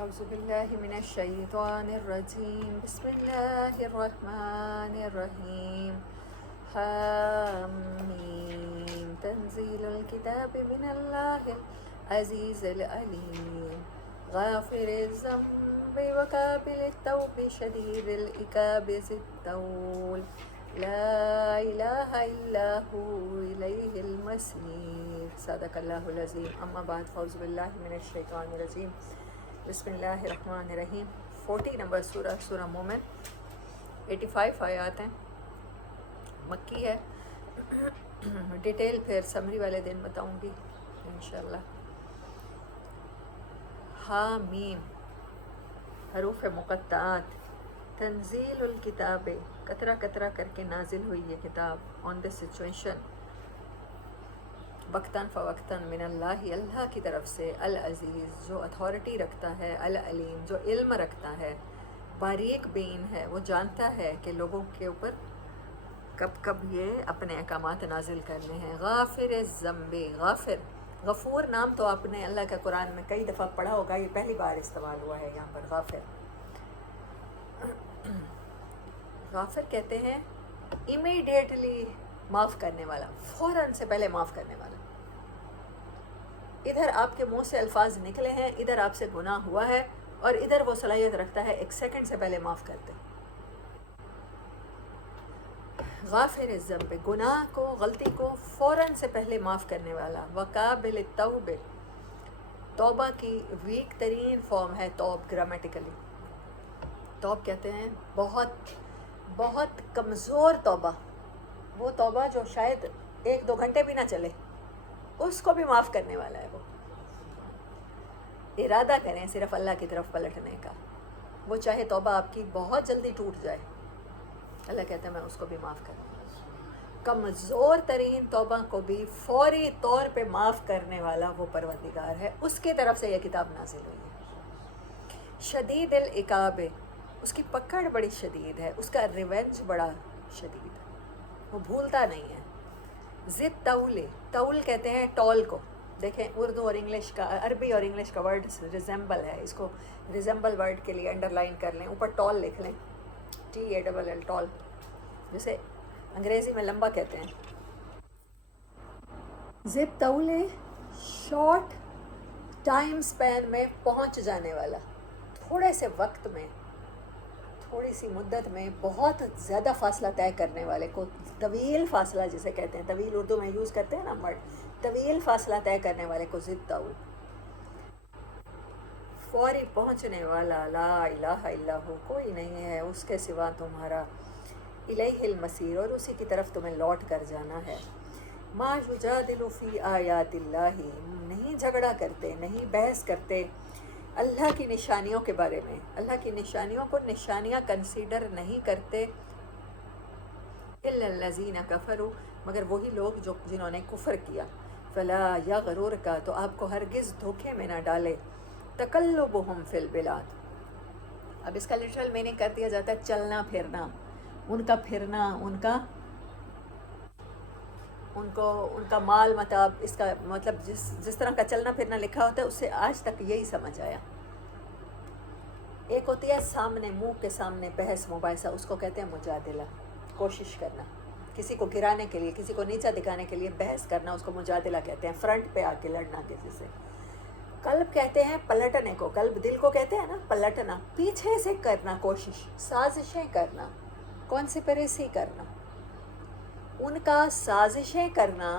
أعوذ بالله من الشيطان الرجيم بسم الله الرحمن الرحيم حاميم تنزيل الكتاب من الله العزيز العليم غافر الذنب وقابل التوب شديد العقاب ذي الطول لا إله إلا هو إليه المصير صدق الله العظيم أما بعد فأعوذ بالله من الشيطان الرجيم بسم اللہ الرحمن الرحیم 40 نمبر سورہ مومن 85 آیات ہیں، مکی ہے۔ ڈیٹیل پھر سمری والے دن بتاؤں گی انشاءاللہ۔ حامیم حروف مقطعات، تنزیل الکتاب قطرہ قطرہ کر کے نازل ہوئی یہ کتاب آن دا سچویشن وقتاً فوقتاً من اللہ، اللہ کی طرف سے، العزیز جو اتھارٹی رکھتا ہے، العلیم جو علم رکھتا ہے، باریک بین ہے، وہ جانتا ہے کہ لوگوں کے اوپر کب کب یہ اپنے احکامات نازل کرنے ہیں۔ غافر الذنب، غافر، غفور نام تو آپ نے اللہ کا قرآن میں کئی دفعہ پڑھا ہوگا، یہ پہلی بار استعمال ہوا ہے یہاں پر غافر۔ غافر کہتے ہیں امیڈیٹلی معاف کرنے والا، فوراً سے پہلے معاف کرنے والا۔ ادھر آپ کے منہ سے الفاظ نکلے ہیں، ادھر آپ سے گناہ ہوا ہے، اور ادھر وہ صلاحیت رکھتا ہے ایک سیکنڈ سے پہلے معاف کر دے۔ غافر الذنب، گناہ کو، غلطی کو فوراً سے پہلے معاف کرنے والا۔ وقابل التوب، توبہ کی ویک ترین فارم ہے توب گرامیٹیکلی۔ توب کہتے ہیں بہت بہت کمزور توبہ، وہ توبہ جو شاید 1-2 گھنٹے بھی نہ چلے، اس کو بھی معاف کرنے والا ہے۔ وہ ارادہ کریں صرف اللہ کی طرف پلٹنے کا، وہ چاہے توبہ آپ کی بہت جلدی ٹوٹ جائے، اللہ کہتا ہے میں اس کو بھی معاف کروں گا۔ کمزور ترین توبہ کو بھی فوری طور پہ معاف کرنے والا وہ پروردگار ہے، اس کی طرف سے یہ کتاب نازل ہوئی ہے۔ شدید العقاب، اس کی پکڑ بڑی شدید ہے، اس کا ریونج بڑا شدید ہے، وہ بھولتا نہیں ہے۔ ضد طول، طول کہتے ہیں ٹال کو، دیکھیں اردو اور انگلش کا، عربی اور انگلش کا ورڈ ریزمبل ہے، اس کو ریزمبل ورڈ کے لیے انڈر لائن کر لیں، اوپر ٹال لکھ لیں، TALL ٹال، جسے انگریزی میں لمبا کہتے ہیں۔ ضد طول، شارٹ ٹائم سپین میں پہنچ جانے والا، تھوڑے سے وقت میں، تھوڑی سی مدت میں بہت زیادہ فاصلہ طے کرنے والے کو، طویل فاصلہ جسے کہتے ہیں، طویل اردو میں یوز کرتے ہیں نا ورڈ، طویل فاصلہ طے کرنے والے کو ضد طول۔ فوری پہنچنے والا، لا الہ الا ہو، کوئی نہیں ہے اس کے سوا تمہارا، الیہ المصیر، اور اسی کی طرف تمہیں لوٹ کر جانا ہے۔ ما یجادل فی آیات اللہ، نہیں جھگڑا کرتے، نہیں بحث کرتے اللہ کی نشانیوں کے بارے میں، اللہ کی نشانیوں کو نشانیاں کنسیڈر نہیں کرتے، الا الذین کفروا، مگر وہی لوگ جنہوں نے کفر کیا۔ فلا یغررک، تو آپ کو ہرگز دھوکے میں نہ ڈالے، تقلبہم فی البلاد، اب اس کا لٹرل میننگ کر دیا جاتا ہے چلنا پھرنا، ان کا پھرنا، ان کا مال متاع، اس کا مطلب جس طرح کا چلنا پھرنا لکھا ہوتا ہے اس سے آج تک یہی سمجھ آیا۔ ایک ہوتی ہے سامنے، منہ کے سامنے بحث مباحثہ، اس کو کہتے ہیں مجادلہ، کوشش کرنا، کسی کو گرانے کے لیے، کسی کو نیچا دکھانے کے لیے بحث کرنا، اس کو مجادلہ کہتے ہیں، فرنٹ پہ آ کے لڑنا کسی سے۔ قلب کہتے ہیں پلٹنے کو، قلب دل کو کہتے ہیں نا پلٹنا، پیچھے سے کرنا، کوشش، سازشیں کرنا، کانسپریسی کرنا، ان کا سازشیں کرنا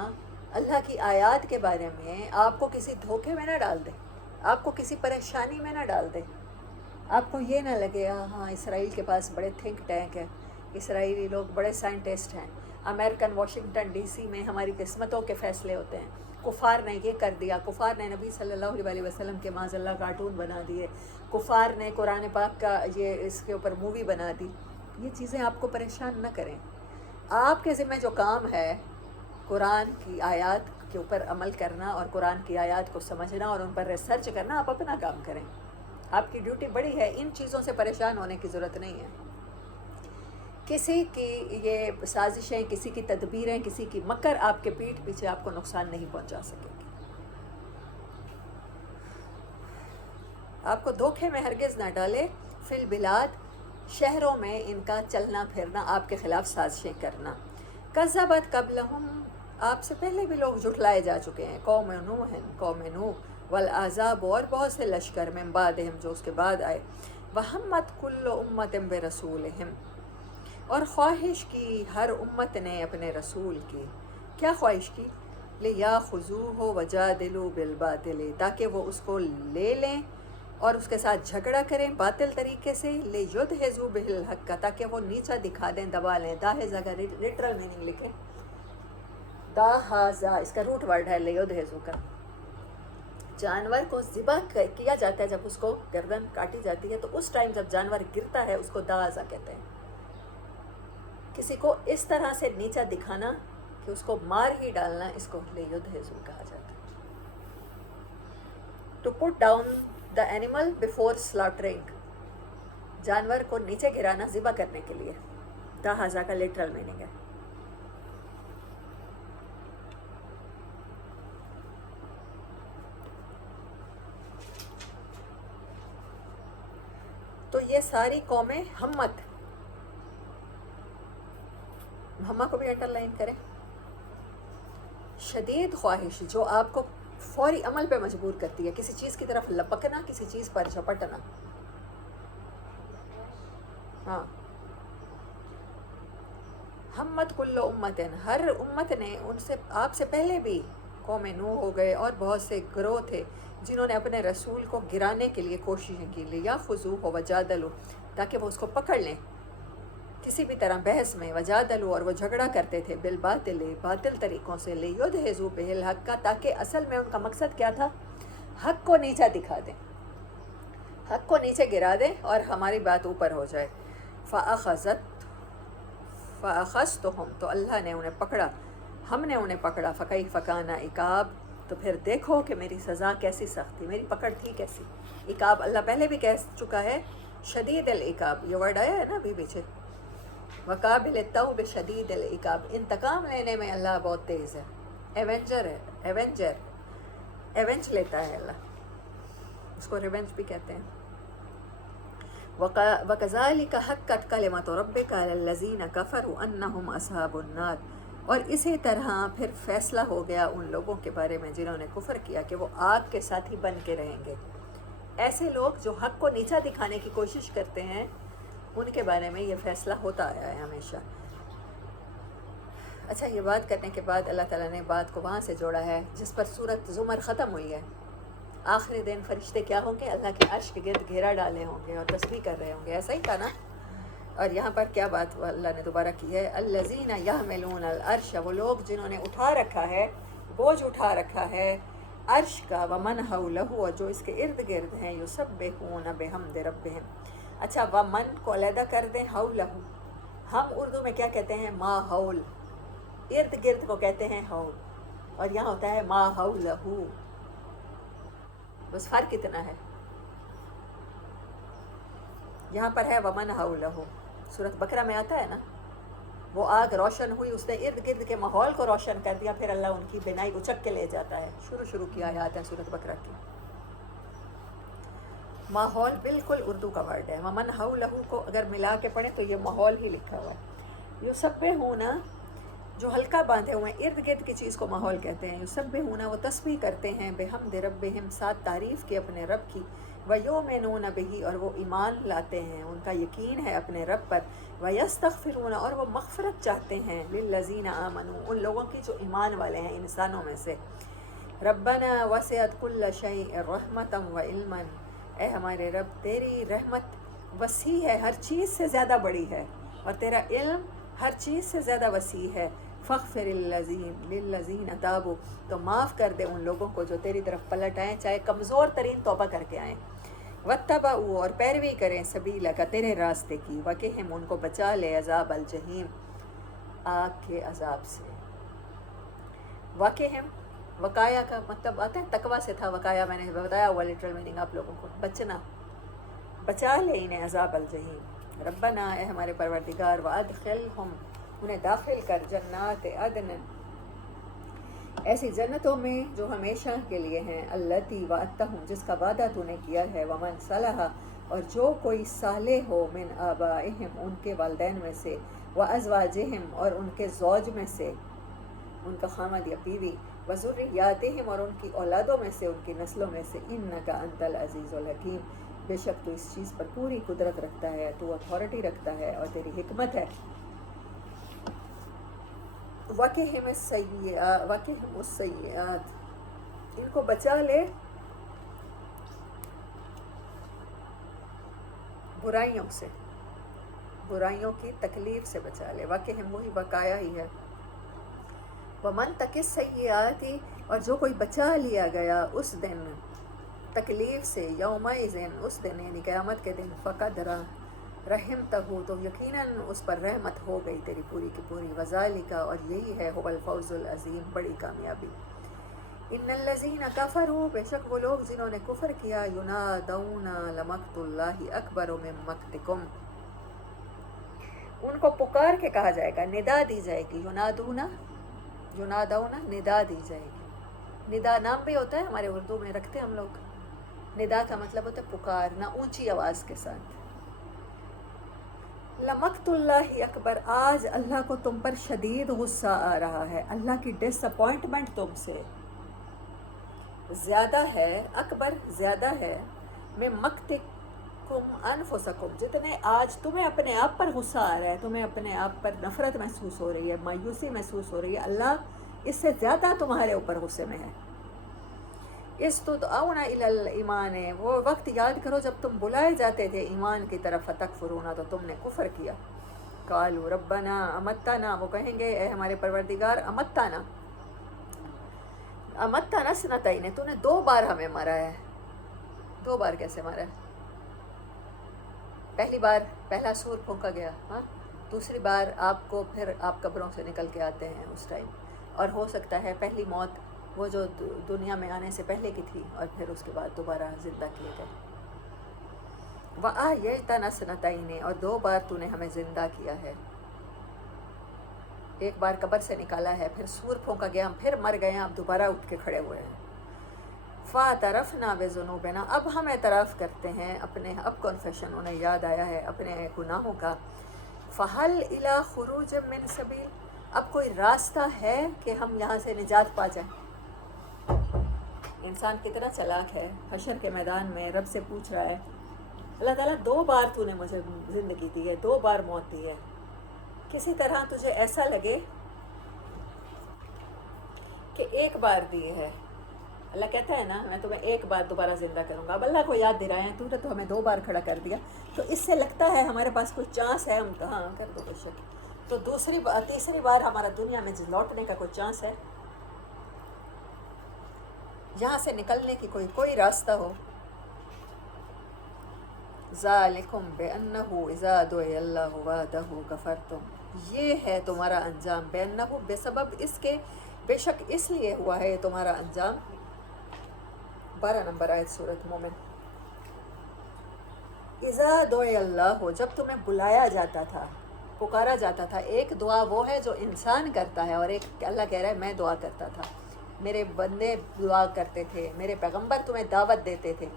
اللہ کی آیات کے بارے میں، آپ کو کسی دھوکے میں نہ ڈال دے، آپ کو کسی پریشانی میں نہ ڈال دے، آپ کو یہ نہ لگے ہاں اسرائیل کے پاس بڑے تھنک ٹینک ہیں، اسرائیلی لوگ بڑے سائنٹسٹ ہیں، امریکن واشنگٹن DC میں ہماری قسمتوں کے فیصلے ہوتے ہیں، کفار نے یہ کر دیا، کفار نے نبی صلی اللہ علیہ وسلم کے معاذ اللہ کارٹون بنا دیے، کفار نے قرآن پاک کا یہ اس کے اوپر مووی بنا دی۔ یہ چیزیں آپ کو پریشان نہ کریں، آپ کے ذمہ جو کام ہے قرآن کی آیات کے اوپر عمل کرنا اور قرآن کی آیات کو سمجھنا اور ان پر ریسرچ کرنا، آپ اپنا کام کریں، آپ کی ڈیوٹی بڑی ہے، ان چیزوں سے پریشان ہونے کی ضرورت نہیں ہے۔ کسی کی یہ سازشیں، کسی کی تدبیریں، کسی کی مکر آپ کے پیٹھ پیچھے آپ کو نقصان نہیں پہنچا سکے گی۔ آپ کو دھوکے میں ہرگز نہ ڈالے، فی البلاد شہروں میں ان کا چلنا پھرنا، آپ کے خلاف سازشیں کرنا. کذبت قبلہم آپ سے پہلے بھی لوگ جھٹلائے جا چکے ہیں، قوم نوح قوم نوح، والاحزاب اور بہت سے لشکر، من بعدہم جو اس کے بعد آئے. وہمت کل امت برسولہم اور خواہش کی ہر امت نے اپنے رسول کی. کیا خواہش کی؟ لیاخذوہ وجادلوا بالباطل تاکہ وہ اس کو لے لیں اور اس کے ساتھ جھگڑا کریں باطل طریقے سے. لیدھزوا بہ الحق تاکہ وہ نیچا دکھا دیں، دبا لیں. داہز اگر لٹرل میننگ لکھیں، داہازا اس کا روٹ ورڈ ہے لیدھزوا کا. جانور کو ذبح کیا جاتا ہے، جب اس کو گردن کاٹی جاتی ہے تو اس ٹائم جب جانور گرتا ہے اس کو داہازا کہتے ہیں. کسی کو اس طرح سے نیچا دکھانا کہ اس کو مار ہی ڈالنا، اس کو لیدھزوا کہا جاتا ہے. To put down the animal before slaughtering جانور کو نیچے گرانا ذبح کرنے کے لیے. داہازا کا لٹرل میننگ ہے. تو یہ ساری قومیں ہمت، ہمہ کو بھی انڈر لائن کریں. شدید خواہش جو آپ کو فوری عمل پہ مجبور کرتی ہے، کسی چیز کی طرف لپکنا، کسی چیز پر جھپٹنا. ہاں، ہمت کل امت ہر امت نے، ان سے آپ سے پہلے بھی قوم نوح ہو گئے اور بہت سے گروہ تھے جنہوں نے اپنے رسول کو گرانے کے لیے کوششیں کی. لیاخذوہ وجادلوا تاکہ وہ اس کو پکڑ لیں کسی بھی طرح بحث میں. وجادلوا اور وہ جھگڑا کرتے تھے، بالباطل باطل طریقوں سے. لیدھزوا بہ الحق تاکہ اصل میں ان کا مقصد کیا تھا؟ حق کو نیچا دکھا دیں، حق کو نیچے گرا دیں اور ہماری بات اوپر ہو جائے. فَأَخَذْتُهُمْ تو اللہ نے انہیں پکڑا، ہم نے انہیں پکڑا. فَكَيْفَ كَانَ عِقَابِ تو پھر دیکھو کہ میری سزا کیسی سخت تھی، میری پکڑ تھی کیسی. عقاب اللہ پہلے بھی کہہ چکا ہے، شدید العقاب، یہ ورڈ آیا ہے نا ابھی پیچھے. وقابل التوب شدید العقاب، انتقام لینے میں اللہ بہت تیز ہے. ایونجر ہے، ایونج لیتا ہے اللہ، اس کو ریونج بھی کہتے ہیں. وَكَذَلِكَ حَقَّتْ كَلِمَةُ رَبِّكَ عَلَى الَّذِينَ كَفَرُوا أَنَّهُمْ أَصْحَابُ النَّارِ اور اسی طرح پھر فیصلہ ہو گیا ان لوگوں کے بارے میں جنہوں نے کفر کیا کہ وہ آگ کے ساتھی بن کے رہیں گے. ایسے لوگ جو حق کو نیچا دکھانے کی کوشش کرتے ہیں ان کے بارے میں یہ فیصلہ ہوتا آیا ہے ہمیشہ. اچھا، یہ بات کرنے کے بعد اللہ تعالیٰ نے بات کو وہاں سے جوڑا ہے جس پر سورۃ زمر ختم ہوئی ہے. آخری دن فرشتے کیا ہوں گے؟ اللہ کے عرش کے گرد گھیرا ڈالے ہوں گے اور تسبیح کر رہے ہوں گے. ایسا ہی تھا نا. اور یہاں پر کیا بات اللہ نے دوبارہ کی ہے؟ الذین یحملون العرش وہ لوگ جنہوں نے اٹھا رکھا ہے، بوجھ اٹھا رکھا ہے عرش کا. ومن حولہ اور جو اس کے ارد گرد ہیں. یسبحون بحمد ربہم. اچھا، ومن کو علیحدہ کر دیں، حولہ ہم اردو میں کیا کہتے ہیں؟ ما حول، ارد گرد کو کہتے ہیں حول، اور یہاں ہوتا ہے ما حولہ. بس فرق اتنا ہے. یہاں پر ہے ومن حولہ، سورۃ بقرہ میں آتا ہے نا، وہ آگ روشن ہوئی، اس نے ارد گرد کے ماحول کو روشن کر دیا، پھر اللہ ان کی بینائی اچک کے لے جاتا ہے. شروع کی آیات ہیں سورۃ بقرہ کی. ماحول بالکل اردو کا ورڈ ہے. ومن حولہ کو اگر ملا کے پڑھیں تو یہ ماحول ہی لکھا ہوا ہے. یسبحون جو ہلکا باندھے ہوئے ہیں، ارد گرد کی چیز کو ماحول کہتے ہیں. یسبحون وہ تسبیح کرتے ہیں، بحمد ربہم ساتھ تعریف کے اپنے رب کی. ویؤمنون بہ اور وہ ایمان لاتے ہیں، ان کا یقین ہے اپنے رب پر. ویستغفرون اور وہ مغفرت چاہتے ہیں، للذین آمنوا ان لوگوں کی جو ایمان والے ہیں انسانوں میں سے. ربنا وسعت کل شیء رحمتا وعلما اے ہمارے رب تیری رحمت وسیع ہے، ہر چیز سے زیادہ بڑی ہے، اور تیرا علم ہر چیز سے زیادہ وسیع ہے. فاغفر للذین تابوا تو معاف کر دے ان لوگوں کو جو تیری طرف پلٹ آئیں، چاہے کمزور ترین توبہ کر کے آئیں. واتبعوا اور پیروی کریں سبیلک تیرے راستے کی. وقہم ان کو بچا لے عذاب الجحیم آگ کے عذاب سے. وقہم وقایا کا مطلب آتا ہے تقوی سے تھا. وقایا میں نے بتایا ہوا لٹرل میننگ آپ لوگوں کو، بچنا، بچا لے انہیں عذاب الجحیم. ربنا اے ہمارے پروردگار، وادخلہم انہیں داخل کر جنات عدن ایسی جنتوں میں جو ہمیشہ کے لیے ہیں، التی وعدتہم جس کا وعدہ تو نے کیا ہے، ومن صلح اور جو کوئی صالح ہو، من آبائہم ان کے والدین میں سے، وازواجہم اور ان کے زوج میں سے، ان کا خامد یا بیوی، وذریاتہم اور ان کی اولادوں میں سے، ان کی نسلوں میں سے، انک انت العزیز الحکیم بے شک تو اس چیز پر پوری قدرت رکھتا ہے، تو اتھارٹی رکھتا ہے اور تیری حکمت ہے۔ وقہم السیئات ان کو بچا لے برائیوں سے، برائیوں کی تکلیف سے بچا لے، وقہم وہی بقایا ہی ہے، ومن تک السیئات اور جو کوئی بچا لیا گیا اس دن تکلیف سے، یومئذ اس دن یعنی قیامت کے دن، فقد رحمتہ تو یقیناً اس پر رحمت ہو گئی تیری پوری کی پوری، وذالک اور یہی ہے هو الفوز العظیم بڑی کامیابی۔ ان الذین کفروا بے شک وہ لوگ جنہوں نے کفر کیا، ینادون لمقت اللہ اکبر من مقتکم ان کو پکار کے کہا جائے گا، ندا دی جائے گی، ینادون ندا دی جائے گی، ندا نام بھی ہوتا ہے ہمارے اردو میں رکھتے ہیں ہم لوگ، ندا کا مطلب ہوتا ہے پکارنا اونچی آواز کے ساتھ، لمقت اللہ اکبر آج اللہ کو تم پر شدید غصہ آ رہا ہے، اللہ کی ڈس اپوائنٹمنٹ تم سے زیادہ ہے، اکبر زیادہ ہے، میں مقتکم انفسکم جتنے آج تمہیں اپنے آپ پر غصہ آ رہا ہے، تمہیں اپنے آپ پر نفرت محسوس ہو رہی ہے، مایوسی محسوس ہو رہی ہے، اللہ اس سے زیادہ تمہارے اوپر غصے میں ہے۔ استدعون الی الایمان وہ وقت یاد کرو جب تم بلائے جاتے تھے ایمان کی طرف، فتکفرون تو تم نے کفر کیا، قالوا ربنا امتنا وہ کہیں گے اے ہمارے پروردگار امتنا سنتین تو نے 2 بار ہمیں مارا ہے، 2 بار کیسے مارا ہے؟ پہلی بار پہلا سور پھونکا گیا، ہاں، دوسری بار آپ کو پھر آپ قبروں سے نکل کے آتے ہیں اس ٹائم، اور ہو سکتا ہے پہلی موت وہ جو دنیا میں آنے سے پہلے کی تھی اور پھر اس کے بعد دوبارہ زندہ کیے گئے، وَأَحْيَيْتَنَا سَنَتَيْنِ اور 2 بار تو نے ہمیں زندہ کیا ہے، ایک بار قبر سے نکالا ہے، پھر سور پھونکا گیا، ہم پھر مر گئے ہیں، اب دوبارہ اٹھ کے کھڑے ہوئے ہیں، فَاعْتَرَفْنَا بِذُنُوبِنَا اب ہم اعتراف کرتے ہیں اپنے، اب کنفیشن انہیں یاد آیا ہے اپنے گناہوں کا، فَهَلْ إِلَىٰ خُرُوجٍ مِّن سَبِيلٍ اب کوئی راستہ ہے کہ ہم یہاں سے نجات پا جائیں؟ انسان کتنا چلاک ہے، حشر کے میدان میں رب سے پوچھ رہا ہے، اللہ تعالیٰ 2 بار تو نے مجھے زندگی دی ہے، 2 بار موت دی ہے، کسی طرح تجھے ایسا لگے کہ 1 بار دی ہے، اللہ کہتا ہے نا میں تمہیں 1 بار دوبارہ زندہ کروں گا، اب اللہ کو یاد دلا ہے تو نے تو ہمیں 2 بار کھڑا کر دیا، تو اس سے لگتا ہے ہمارے پاس کوئی چانس ہے، ہم کہاں کر دو بے شک، تو تیسری بار ہمارا دنیا میں لوٹنے کا کوئی چانس ہے، یہاں سے نکلنے کی کوئی راستہ ہو، ذالکم بأنہ اذا دعی اللہ وحدہ کفرتم یہ ہے تمہارا انجام، بأنہ بے سبب اس کے، بے شک اس لیے ہوا ہے یہ تمہارا انجام، 12 نمبر آیت سورۃ مومن، اذا دعی اللہ جب تمہیں بلایا جاتا تھا، پکارا جاتا تھا، ایک دعا وہ ہے جو انسان کرتا ہے اور ایک اللہ کہہ رہا ہے میں دعا کرتا تھا، میرے بندے دعا کرتے تھے، میرے پیغمبر تمہیں دعوت دیتے تھے،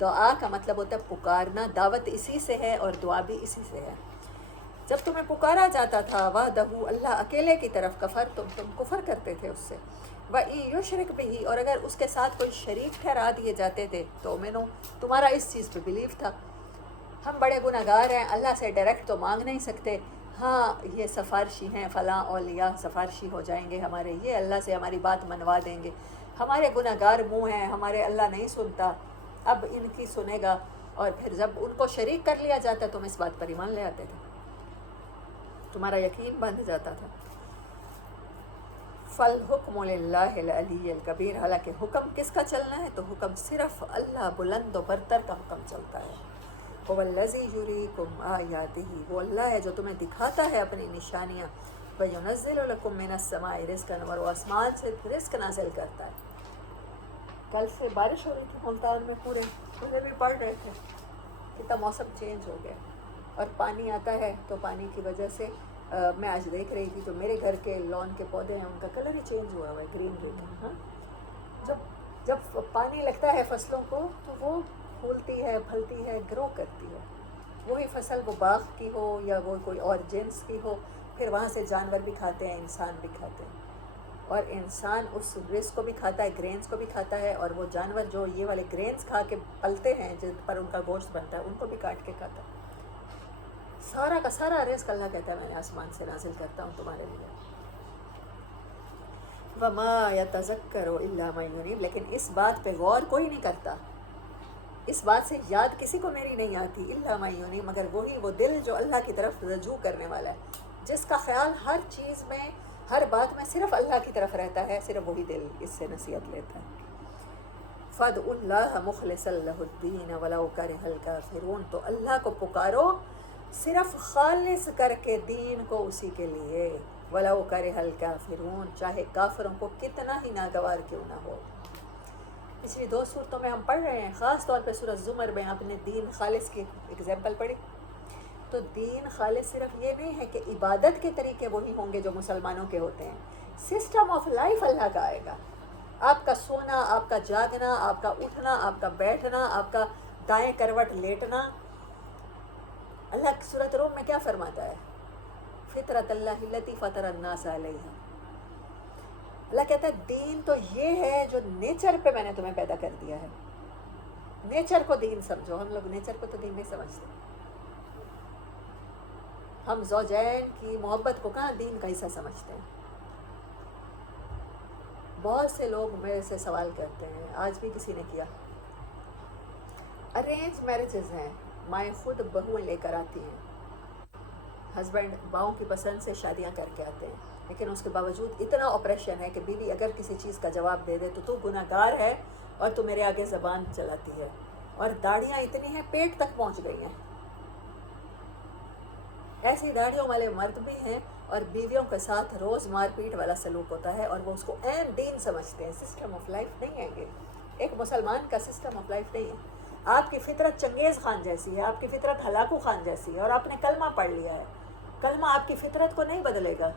دعا کا مطلب ہوتا ہے پکارنا، دعوت اسی سے ہے اور دعا بھی اسی سے ہے، جب تمہیں پکارا جاتا تھا وحدہ اللہ اکیلے کی طرف، کفر تم کفر کرتے تھے اس سے، وَإِن یُشْرِک بِهِ اور اگر اس کے ساتھ کوئی شریک ٹھہرا دیے جاتے تھے تو تمہارا اس چیز پہ بلیف تھا، ہم بڑے گناہ گار ہیں، اللہ سے ڈائریکٹ تو مانگ نہیں سکتے، ہاں یہ سفارشی ہیں، فلاں اولیاء سفارشی ہو جائیں گے ہمارے، یہ اللہ سے ہماری بات منوا دیں گے، ہمارے گناہ گار منہ ہیں، ہمارے اللہ نہیں سنتا، اب ان کی سنے گا، اور پھر جب ان کو شریک کر لیا جاتا تم اس بات پر ایمان لے آتے تھے، تمہارا یقین بندھ جاتا تھا، فَالْحُكْمُ لِلَّهِ الْعَلِيِّ الْكَبِيرِ حالانکہ حکم کس کا چلنا ہے، تو حکم صرف اللہ بلند و برتر کا حکم چلتا ہے، هُوَ الَّذِي يُرِيكُمْ آيَاتِهِ وہ اللہ ہے جو تمہیں دکھاتا ہے اپنی نشانیاں، وَيُنَزِّلُ لَكُم مِّنَ السَّمَاءِ رِزْقًا اور وہ آسمان سے رزق نازل کرتا ہے، کل سے بارش ہو رہی تھی ملتان میں، پورے بھی پڑھ رہے تھے، کتنا موسم چینج ہو گیا، اور پانی آتا ہے تو پانی کی وجہ سے میں آج دیکھ رہی تھی جو میرے گھر کے لان کے پودے ہیں ان کا کلر ہی چینج ہوا ہوا ہے، گرینری کا. ہاں، جب پانی لگتا ہے فصلوں کو تو وہ پھولتی ہے، پھلتی ہے، گرو کرتی ہے. وہی فصل وہ باغ کی ہو یا وہ کوئی اور جنس کی ہو، پھر وہاں سے جانور بھی کھاتے ہیں، انسان بھی کھاتے ہیں. اور انسان اس رزق کو بھی کھاتا ہے، گرینز کو بھی کھاتا ہے، اور وہ جانور جو یہ والے گرینز کھا کے پلتے ہیں جن پر ان کا گوشت بنتا ہے ان کو بھی کاٹ کے کھاتا ہے. سارا کا سارا رزق اللہ کہتا ہے میں نے آسمان سے نازل کرتا ہوں تمہارے لیے. وَمَا يَتَذَكَّرُ إِلَّا مَن يُنِيبُ. لیکن اس بات پہ غور کوئی نہیں کرتا، اس بات سے یاد کسی کو میری نہیں آتی. إِلَّا مَن يُنِيبُ، مگر وہی وہ دل جو اللہ کی طرف رجوع کرنے والا ہے، جس کا خیال ہر چیز میں، ہر بات میں صرف اللہ کی طرف رہتا ہے، صرف وہی دل اس سے نصیحت لیتا ہے. فَادْعُوا اللَّهَ مُخْلِصًا لَهُ الدِّينَ وَلَوْ كَرِهَ الْكَافِرُونَ. تو اللہ کو پکارو صرف خالص کر کے دین کو اسی کے لیے. وَلَوْ كَرِهَ الْكَافِرُونَ، چاہے کافروں کو کتنا ہی ناگوار کیوں نہ ہو. پچھلی 2 صورتوں میں ہم پڑھ رہے ہیں، خاص طور پہ سورۃ زمر میں آپ نے دین خالص کی اگزامپل پڑھی. تو دین خالص صرف یہ نہیں ہے کہ عبادت کے طریقے وہی ہوں گے جو مسلمانوں کے ہوتے ہیں، سسٹم آف لائف اللہ کا آئے گا. آپ کا سونا، آپ کا جاگنا، آپ کا اٹھنا، آپ کا بیٹھنا، آپ کا دائیں کروٹ لیٹنا. اللہ سورۃ روم میں کیا فرماتا ہے؟ فطرت اللہ التی فطر الناس علیہا. اللہ کہتا ہے دین تو یہ ہے جو نیچر پہ میں نے تمہیں پیدا کر دیا ہے. نیچر کو دین سمجھو. ہم لوگ نیچر کو تو دین نہیں سمجھتے. ہم زوجین کی محبت کو کہاں دین کا حصہ سمجھتے ہیں. بہت سے لوگ میرے سے سوال کرتے ہیں، آج بھی کسی نے کیا، ارینج میرجز ہیں، مائیں خود بہویں لے کر آتی ہیں، ہسبینڈ باؤں کی پسند سے شادیاں کر کے آتے ہیں، لیکن اس کے باوجود اتنا آپریشن ہے کہ بیوی اگر کسی چیز کا جواب دے دے تو گناہ گار ہے اور تو میرے آگے زبان چلاتی ہے. اور داڑیاں اتنی ہیں پیٹ تک پہنچ گئی ہیں. ایسی داڑھیوں والے مرد بھی ہیں اور بیویوں کے ساتھ روز مار پیٹ والا سلوک ہوتا ہے، اور وہ اس کو عین دین سمجھتے ہیں. سسٹم آف لائف نہیں ہے یہ، ایک مسلمان کا سسٹم آف لائف نہیں ہے. آپ کی فطرت چنگیز خان جیسی ہے، آپ کی فطرت ہلاکو خان جیسی ہے، اور آپ نے کلمہ پڑھ لیا ہے. کلمہ آپ کی فطرت کو نہیں بدلے گا.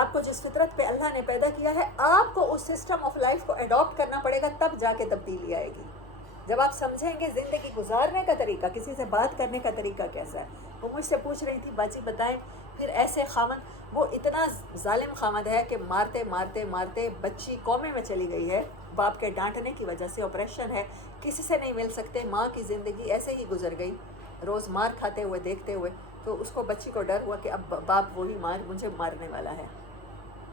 آپ کو جس فطرت پہ اللہ نے پیدا کیا ہے، آپ کو اس سسٹم آف لائف کو اڈاپٹ کرنا پڑے گا، تب جا کے تبدیلی آئے گی. جب آپ سمجھیں گے زندگی گزارنے کا طریقہ، کسی سے بات کرنے کا طریقہ کیسا ہے. وہ مجھ سے پوچھ رہی تھی باجی بتائیں، پھر ایسے خامد، وہ اتنا ظالم خامد ہے کہ مارتے مارتے مارتے بچی کومے میں چلی گئی ہے، باپ کے ڈانٹنے کی وجہ سے، آپریشن ہے، کسی سے نہیں مل سکتے. ماں کی زندگی ایسے ہی گزر گئی روز مار کھاتے ہوئے دیکھتے ہوئے. تو اس کو بچی کو ڈر ہوا کہ اب باپ وہی مجھے مارنے والا ہے.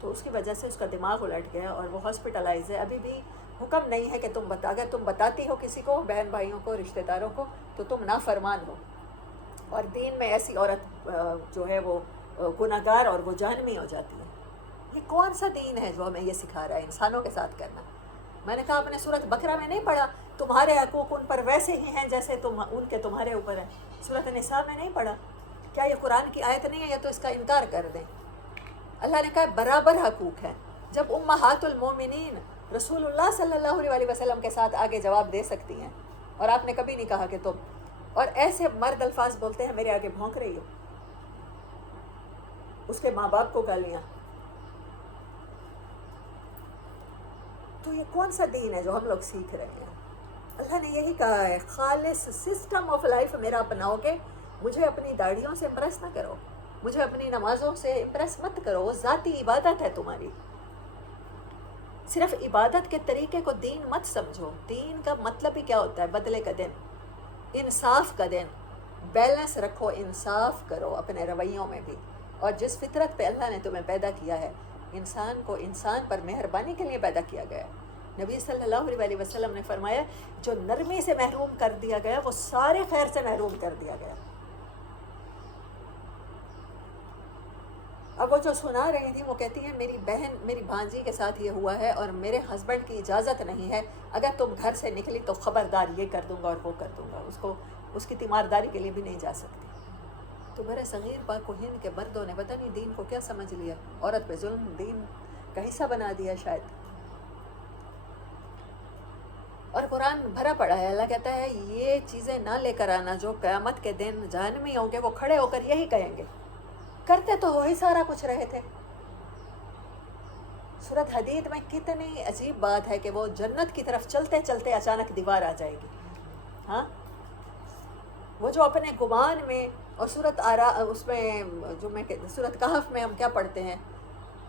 تو اس کی وجہ سے اس کا دماغ الٹ گیا اور وہ ہاسپٹلائز ہے. ابھی بھی حکم نہیں ہے کہ اگر تم بتاتی ہو کسی کو، بہن بھائیوں کو، رشتہ داروں کو، تو تم نافرمان ہو. اور دین میں ایسی عورت جو ہے وہ گناہ گار اور وہ جہنمی ہو جاتی ہے. یہ کون سا دین ہے جو ہمیں یہ سکھا رہا ہے انسانوں کے ساتھ کرنا؟ میں نے کہا آپ نے سورۃ بقرہ میں نہیں پڑھا تمہارے حقوق ان پر ویسے ہی ہیں جیسے ان کے تمہارے اوپر ہیں؟ سورۃ نساء میں نہیں پڑھا؟ کیا یہ قرآن کی آیت نہیں ہے، یا تو اس کا انکار کر دیں. اللہ نے کہا برابر حقوق ہیں. جب امہات المومنین رسول اللہ صلی اللہ علیہ وسلم کے ساتھ آگے جواب دے سکتی ہیں، اور آپ نے کبھی نہیں کہا کہ تم، اور ایسے مرد الفاظ بولتے ہیں میرے آگے بھونک رہی ہو، اس کے ماں باپ کو گالیاں. تو یہ کون سا دین ہے جو ہم لوگ سیکھ رہے ہیں؟ اللہ نے یہی کہا ہے خالص سسٹم آف لائف میرا اپناؤ گے، مجھے اپنی داڑھیوں سے امپریس نہ کرو، مجھے اپنی نمازوں سے امپریس مت کرو. وہ ذاتی عبادت ہے تمہاری. صرف عبادت کے طریقے کو دین مت سمجھو. دین کا مطلب ہی کیا ہوتا ہے؟ بدلے کا دن، انصاف کا دن. بیلنس رکھو، انصاف کرو اپنے رویوں میں بھی. اور جس فطرت پہ اللہ نے تمہیں پیدا کیا ہے، انسان کو انسان پر مہربانی کے لیے پیدا کیا گیا ہے. نبی صلی اللہ علیہ وسلم نے فرمایا جو نرمی سے محروم کر دیا گیا وہ سارے خیر سے محروم کر دیا گیا. اب وہ جو سنا رہی تھی وہ کہتی ہیں میری بہن، میری بھانجی کے ساتھ یہ ہوا ہے اور میرے ہسبینڈ کی اجازت نہیں ہے، اگر تم گھر سے نکلی تو خبردار یہ کر دوں گا اور وہ کر دوں گا. اس کی تیمارداری کے لیے بھی نہیں جا سکتی. تو برے صغیر پاک و ہند کے مردوں نے پتہ نہیں دین کو کیا سمجھ لیا، عورت پہ ظلم دین کا حصہ بنا دیا شاید. اور قرآن بھرا پڑا ہے. اللہ کہتا ہے یہ چیزیں نہ لے کر آنا جو قیامت کے دن جہنمی ہوں گے وہ کھڑے ہو کر یہی کہیں گے. کرتے تو وہی سارا کچھ رہے تھے. سورۃ حدید میں کتنی عجیب بات ہے کہ وہ جنت کی طرف چلتے چلتے اچانک دیوار آ جائے گی. ہاں وہ جو اپنے گمان میں، اور سورۃ اس میں جو میں سورۃ کہف میں ہم کیا پڑھتے ہیں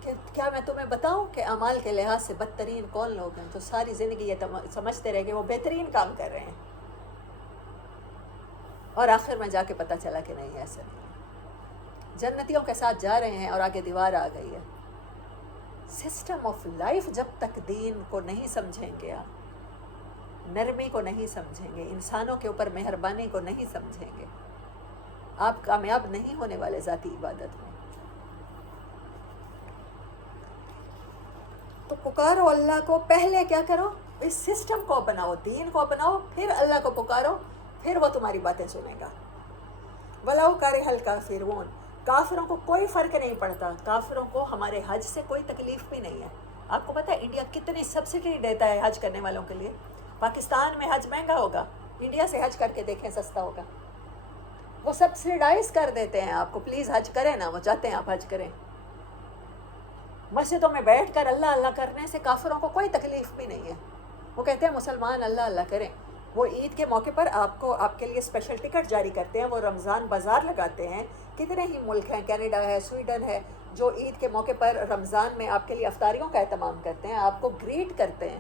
کہ کیا میں تمہیں بتاؤں کہ اعمال کے لحاظ سے بدترین کون لوگ ہیں، جو ساری زندگی یہ سمجھتے رہے کہ وہ بہترین کام کر رہے ہیں، اور آخر میں جا کے پتہ چلا کہ نہیں ایسا نہیں ہے. جنتیوں کے ساتھ جا رہے ہیں اور آگے دیوار آ گئی ہے. سسٹم آف لائف جب تک دین کو نہیں سمجھیں گے، نرمی کو نہیں سمجھیں گے، انسانوں کے اوپر مہربانی کو نہیں سمجھیں گے، آپ کامیاب نہیں ہونے والے ذاتی عبادت میں. تو پکارو اللہ کو، پہلے کیا کرو، اس سسٹم کو اپناؤ، دین کو اپناؤ، پھر اللہ کو پکارو، پھر وہ تمہاری باتیں سنے گا. وَلَوْ كَرِهَ الْكَافِرُونَ، کافروں کو کوئی فرق نہیں پڑتا. کافروں کو ہمارے حج سے کوئی تکلیف بھی نہیں ہے. آپ کو پتہ ہے انڈیا کتنی سبسڈی دیتا ہے حج کرنے والوں کے لیے؟ پاکستان میں حج مہنگا ہوگا، انڈیا سے حج کر کے دیکھیں سستا ہوگا. وہ سبسڈائز کر دیتے ہیں آپ کو، پلیز حج کریں نا، وہ چاہتے ہیں آپ حج کریں. مسجدوں میں بیٹھ کر اللہ اللہ کرنے سے کافروں کو کوئی تکلیف بھی نہیں ہے. وہ کہتے ہیں مسلمان اللہ اللہ کریں. وہ عید کے موقع پر آپ کے لیے اسپیشل ٹکٹ جاری کرتے ہیں، وہ رمضان بازار لگاتے ہیں. کتنے ہی ملک ہیں، کینیڈا ہے، سویڈن ہے، جو عید کے موقع پر رمضان میں آپ کے لیے افطاریوں کا اہتمام کرتے ہیں، آپ کو گریٹ کرتے ہیں.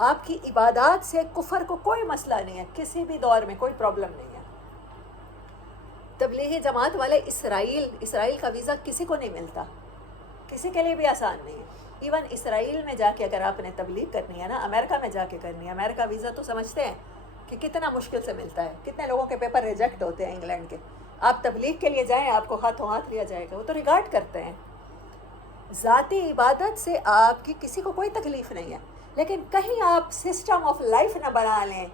آپ کی عبادات سے کفر کو کوئی مسئلہ نہیں ہے، کسی بھی دور میں کوئی پرابلم نہیں ہے. تبلیغی جماعت والے اسرائیل کا ویزا کسی کو نہیں ملتا، کسی کے لیے بھی آسان نہیں ہے. ایون اسرائیل میں جا کے اگر آپ نے تبلیغ کرنی ہے نا، امریکہ میں جا کے کرنی ہے، امریکہ ویزا تو سمجھتے ہیں کہ کتنا مشکل سے ملتا ہے، کتنے لوگوں کے پیپر ریجیکٹ ہوتے ہیں انگلینڈ کے. آپ تبلیغ کے لیے جائیں، آپ کو ہاتھوں ہاتھ لیا جائے گا، وہ تو ریگارڈ کرتے ہیں. ذاتی عبادت سے آپ کی کسی کو کوئی تکلیف نہیں ہے. لیکن کہیں آپ سسٹم آف لائف نہ بنا لیں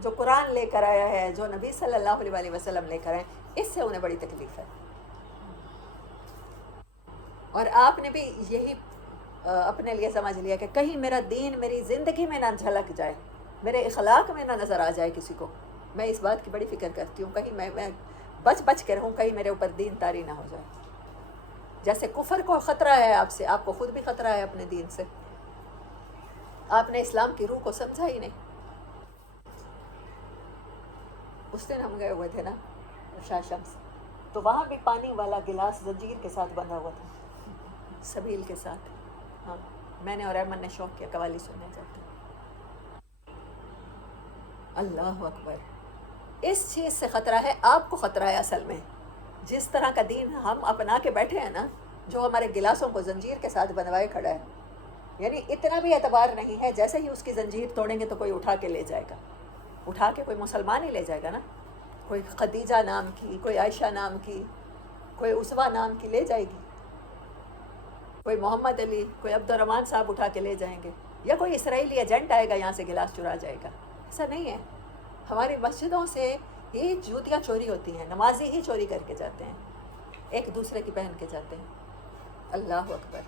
جو قرآن لے کر آیا ہے، جو نبی صلی اللہ علیہ وسلم لے کر آئے، اس سے انہیں بڑی تکلیف ہے. اور آپ نے بھی یہی اپنے لیے سمجھ لیا کہ کہیں میرا دین میری زندگی میں نہ جھلک جائے، میرے اخلاق میں نہ نظر آ جائے کسی کو. میں اس بات کی بڑی فکر کرتی ہوں، کہیں میں بچ کے رہوں، کہیں میرے اوپر دین طاری نہ ہو جائے. جیسے کفر کو خطرہ ہے آپ سے، آپ کو خود بھی خطرہ ہے اپنے دین سے. آپ نے اسلام کی روح کو سمجھا ہی نہیں. اس دن ہم گئے ہوئے تھے نا شاہ شمس، تو وہاں بھی پانی والا گلاس زنجیر کے ساتھ بندھا ہوا تھا، سبیل کے ساتھ. ہاں میں نے اور ایمن نے شوق کیا قوالی سننے جاتے. اللہ اکبر. اس چیز سے خطرہ ہے، آپ کو خطرہ ہے اصل میں. جس طرح کا دین ہم اپنا کے بیٹھے ہیں نا، جو ہمارے گلاسوں کو زنجیر کے ساتھ بنوائے کھڑا ہے، یعنی اتنا بھی اعتبار نہیں ہے. جیسے ہی اس کی زنجیر توڑیں گے تو کوئی اٹھا کے لے جائے گا، اٹھا کے کوئی مسلمان ہی لے جائے گا نا. کوئی خدیجہ نام کی، کوئی عائشہ نام کی، کوئی اسوا نام کی لے جائے گی، کوئی محمد علی، کوئی عبد الرحمن صاحب اٹھا کے لے جائیں گے، یا کوئی اسرائیلی ایجنٹ آئے گا یہاں سے گلاس چرا جائے گا. ایسا نہیں ہے. ہماری مسجدوں سے ہی جوتیاں چوری ہوتی ہیں، نمازی ہی چوری کر کے جاتے ہیں، ایک دوسرے کی پہن کے جاتے ہیں. اللہ اکبر.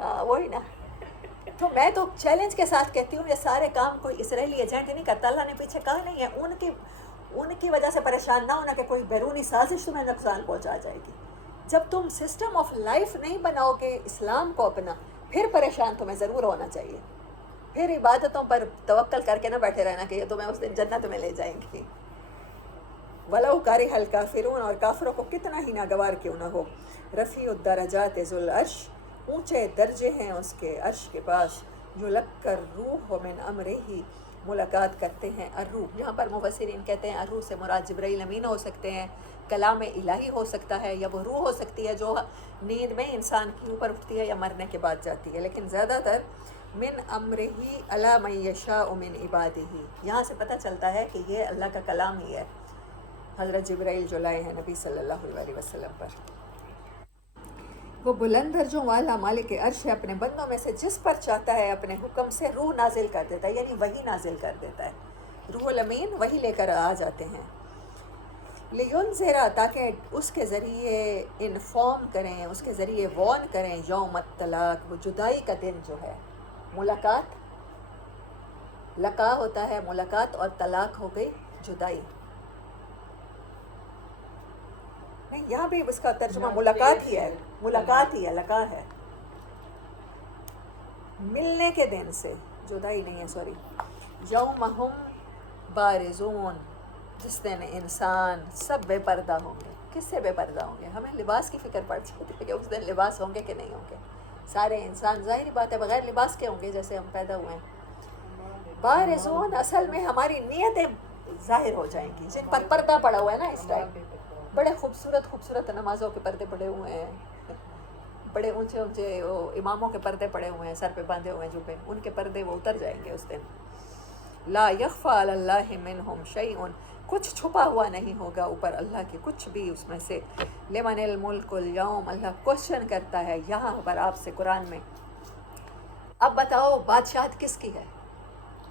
ہاں وہی نا. تو میں تو چیلنج کے ساتھ کہتی ہوں، یہ سارے کام کوئی اسرائیلی ایجنٹ نہیں کرتا. اللہ نے پیچھے کہا نہیں ہے ان کی وجہ سے پریشان نہ ہونا کہ کوئی بیرونی سازش تمہیں نقصان پہنچا جائے گی. جب تم سسٹم آف لائف نہیں بناؤ گے اسلام کو اپنا، پھر پریشان تمہیں ضرور ہونا چاہیے. پھر عبادتوں پر توکل کر کے نہ بیٹھے رہنا کہ یہ تمہیں اس دن جنت میں لے جائیں گی. وَلَوْ كَرِهَ الْكَافِرُونَ، اور کافروں کو کتنا ہی ناگوار کیوں نہ ہو. رفیع الدرجات ذو العرش، اونچے درجے ہیں اس کے عرش کے پاس. جو لگ کر روح من امرہ، ملاقات کرتے ہیں الروح. یہاں پر مفسرین کہتے ہیں الروح سے مراد جبرائیل امین ہو سکتے ہیں، کلام الہی ہو سکتا ہے، یا وہ روح ہو سکتی ہے جو نیند میں انسان کے اوپر اٹھتی ہے یا مرنے کے بعد جاتی ہے. لیکن زیادہ تر من امرہ علی من یشاء من عبادہ، یہاں سے پتہ چلتا ہے کہ یہ اللہ کا کلام ہی ہے، حضرت جبرائیل جو لائے ہیں نبی صلی اللہ علیہ وسلم پر. وہ بلند درجوں والا مالک عرش ہے، اپنے بندوں میں سے جس پر چاہتا ہے اپنے حکم سے روح نازل کر دیتا ہے، یعنی وہی نازل کر دیتا ہے. روح الامین وہی لے کر آ جاتے ہیں. لیونذرا تاکہ اس کے ذریعے انفارم کریں، اس کے ذریعے وارن کریں، یوم الطلاق وہ جدائی کا دن جو ہے، ملاقات، لقا ہوتا ہے ملاقات اور طلاق ہو گئی جدائی. نہیں یہاں بھی اس کا ترجمہ ملاقات ہی ہے، ملاقات ہی ہے، لقا ہے، ملنے کے دن سے، جدائی نہیں ہے سوری. یوم ہم بارزون جس دن انسان سب بے پردہ ہوں گے. کس سے بے پردہ ہوں گے؟ ہمیں لباس کی فکر پڑ جاتی ہے کہ اس دن لباس ہوں گے کہ نہیں ہوں گے. سارے انسان ظاہری بات ہے بغیر لباس کے ہوں گے جیسے ہم پیدا ہوئے ہیں. بارزون اصل میں ہماری نیتیں ظاہر ہو جائیں گی، جن پر پردہ پڑا ہوا ہے نا اس ٹائم. بڑے خوبصورت خوبصورت نمازوں کے پردے پڑے ہوئے ہیں، بڑے اونچے اونچے وہ اماموں کے پردے پڑے ہوئے ہیں، سر پہ باندھے ہوئے ہیں جوبے، ان کے پردے وہ اتر جائیں گے اس دن. لا یخفی علی اللہ منہم شیء کچھ چھپا ہوا نہیں ہوگا اوپر اللہ کے کچھ بھی اس میں سے. لمن الملک اليوم اللہ کوشچن کرتا ہے یہاں پر آپ سے قرآن میں، اب بتاؤ بادشاہت کس کی ہے؟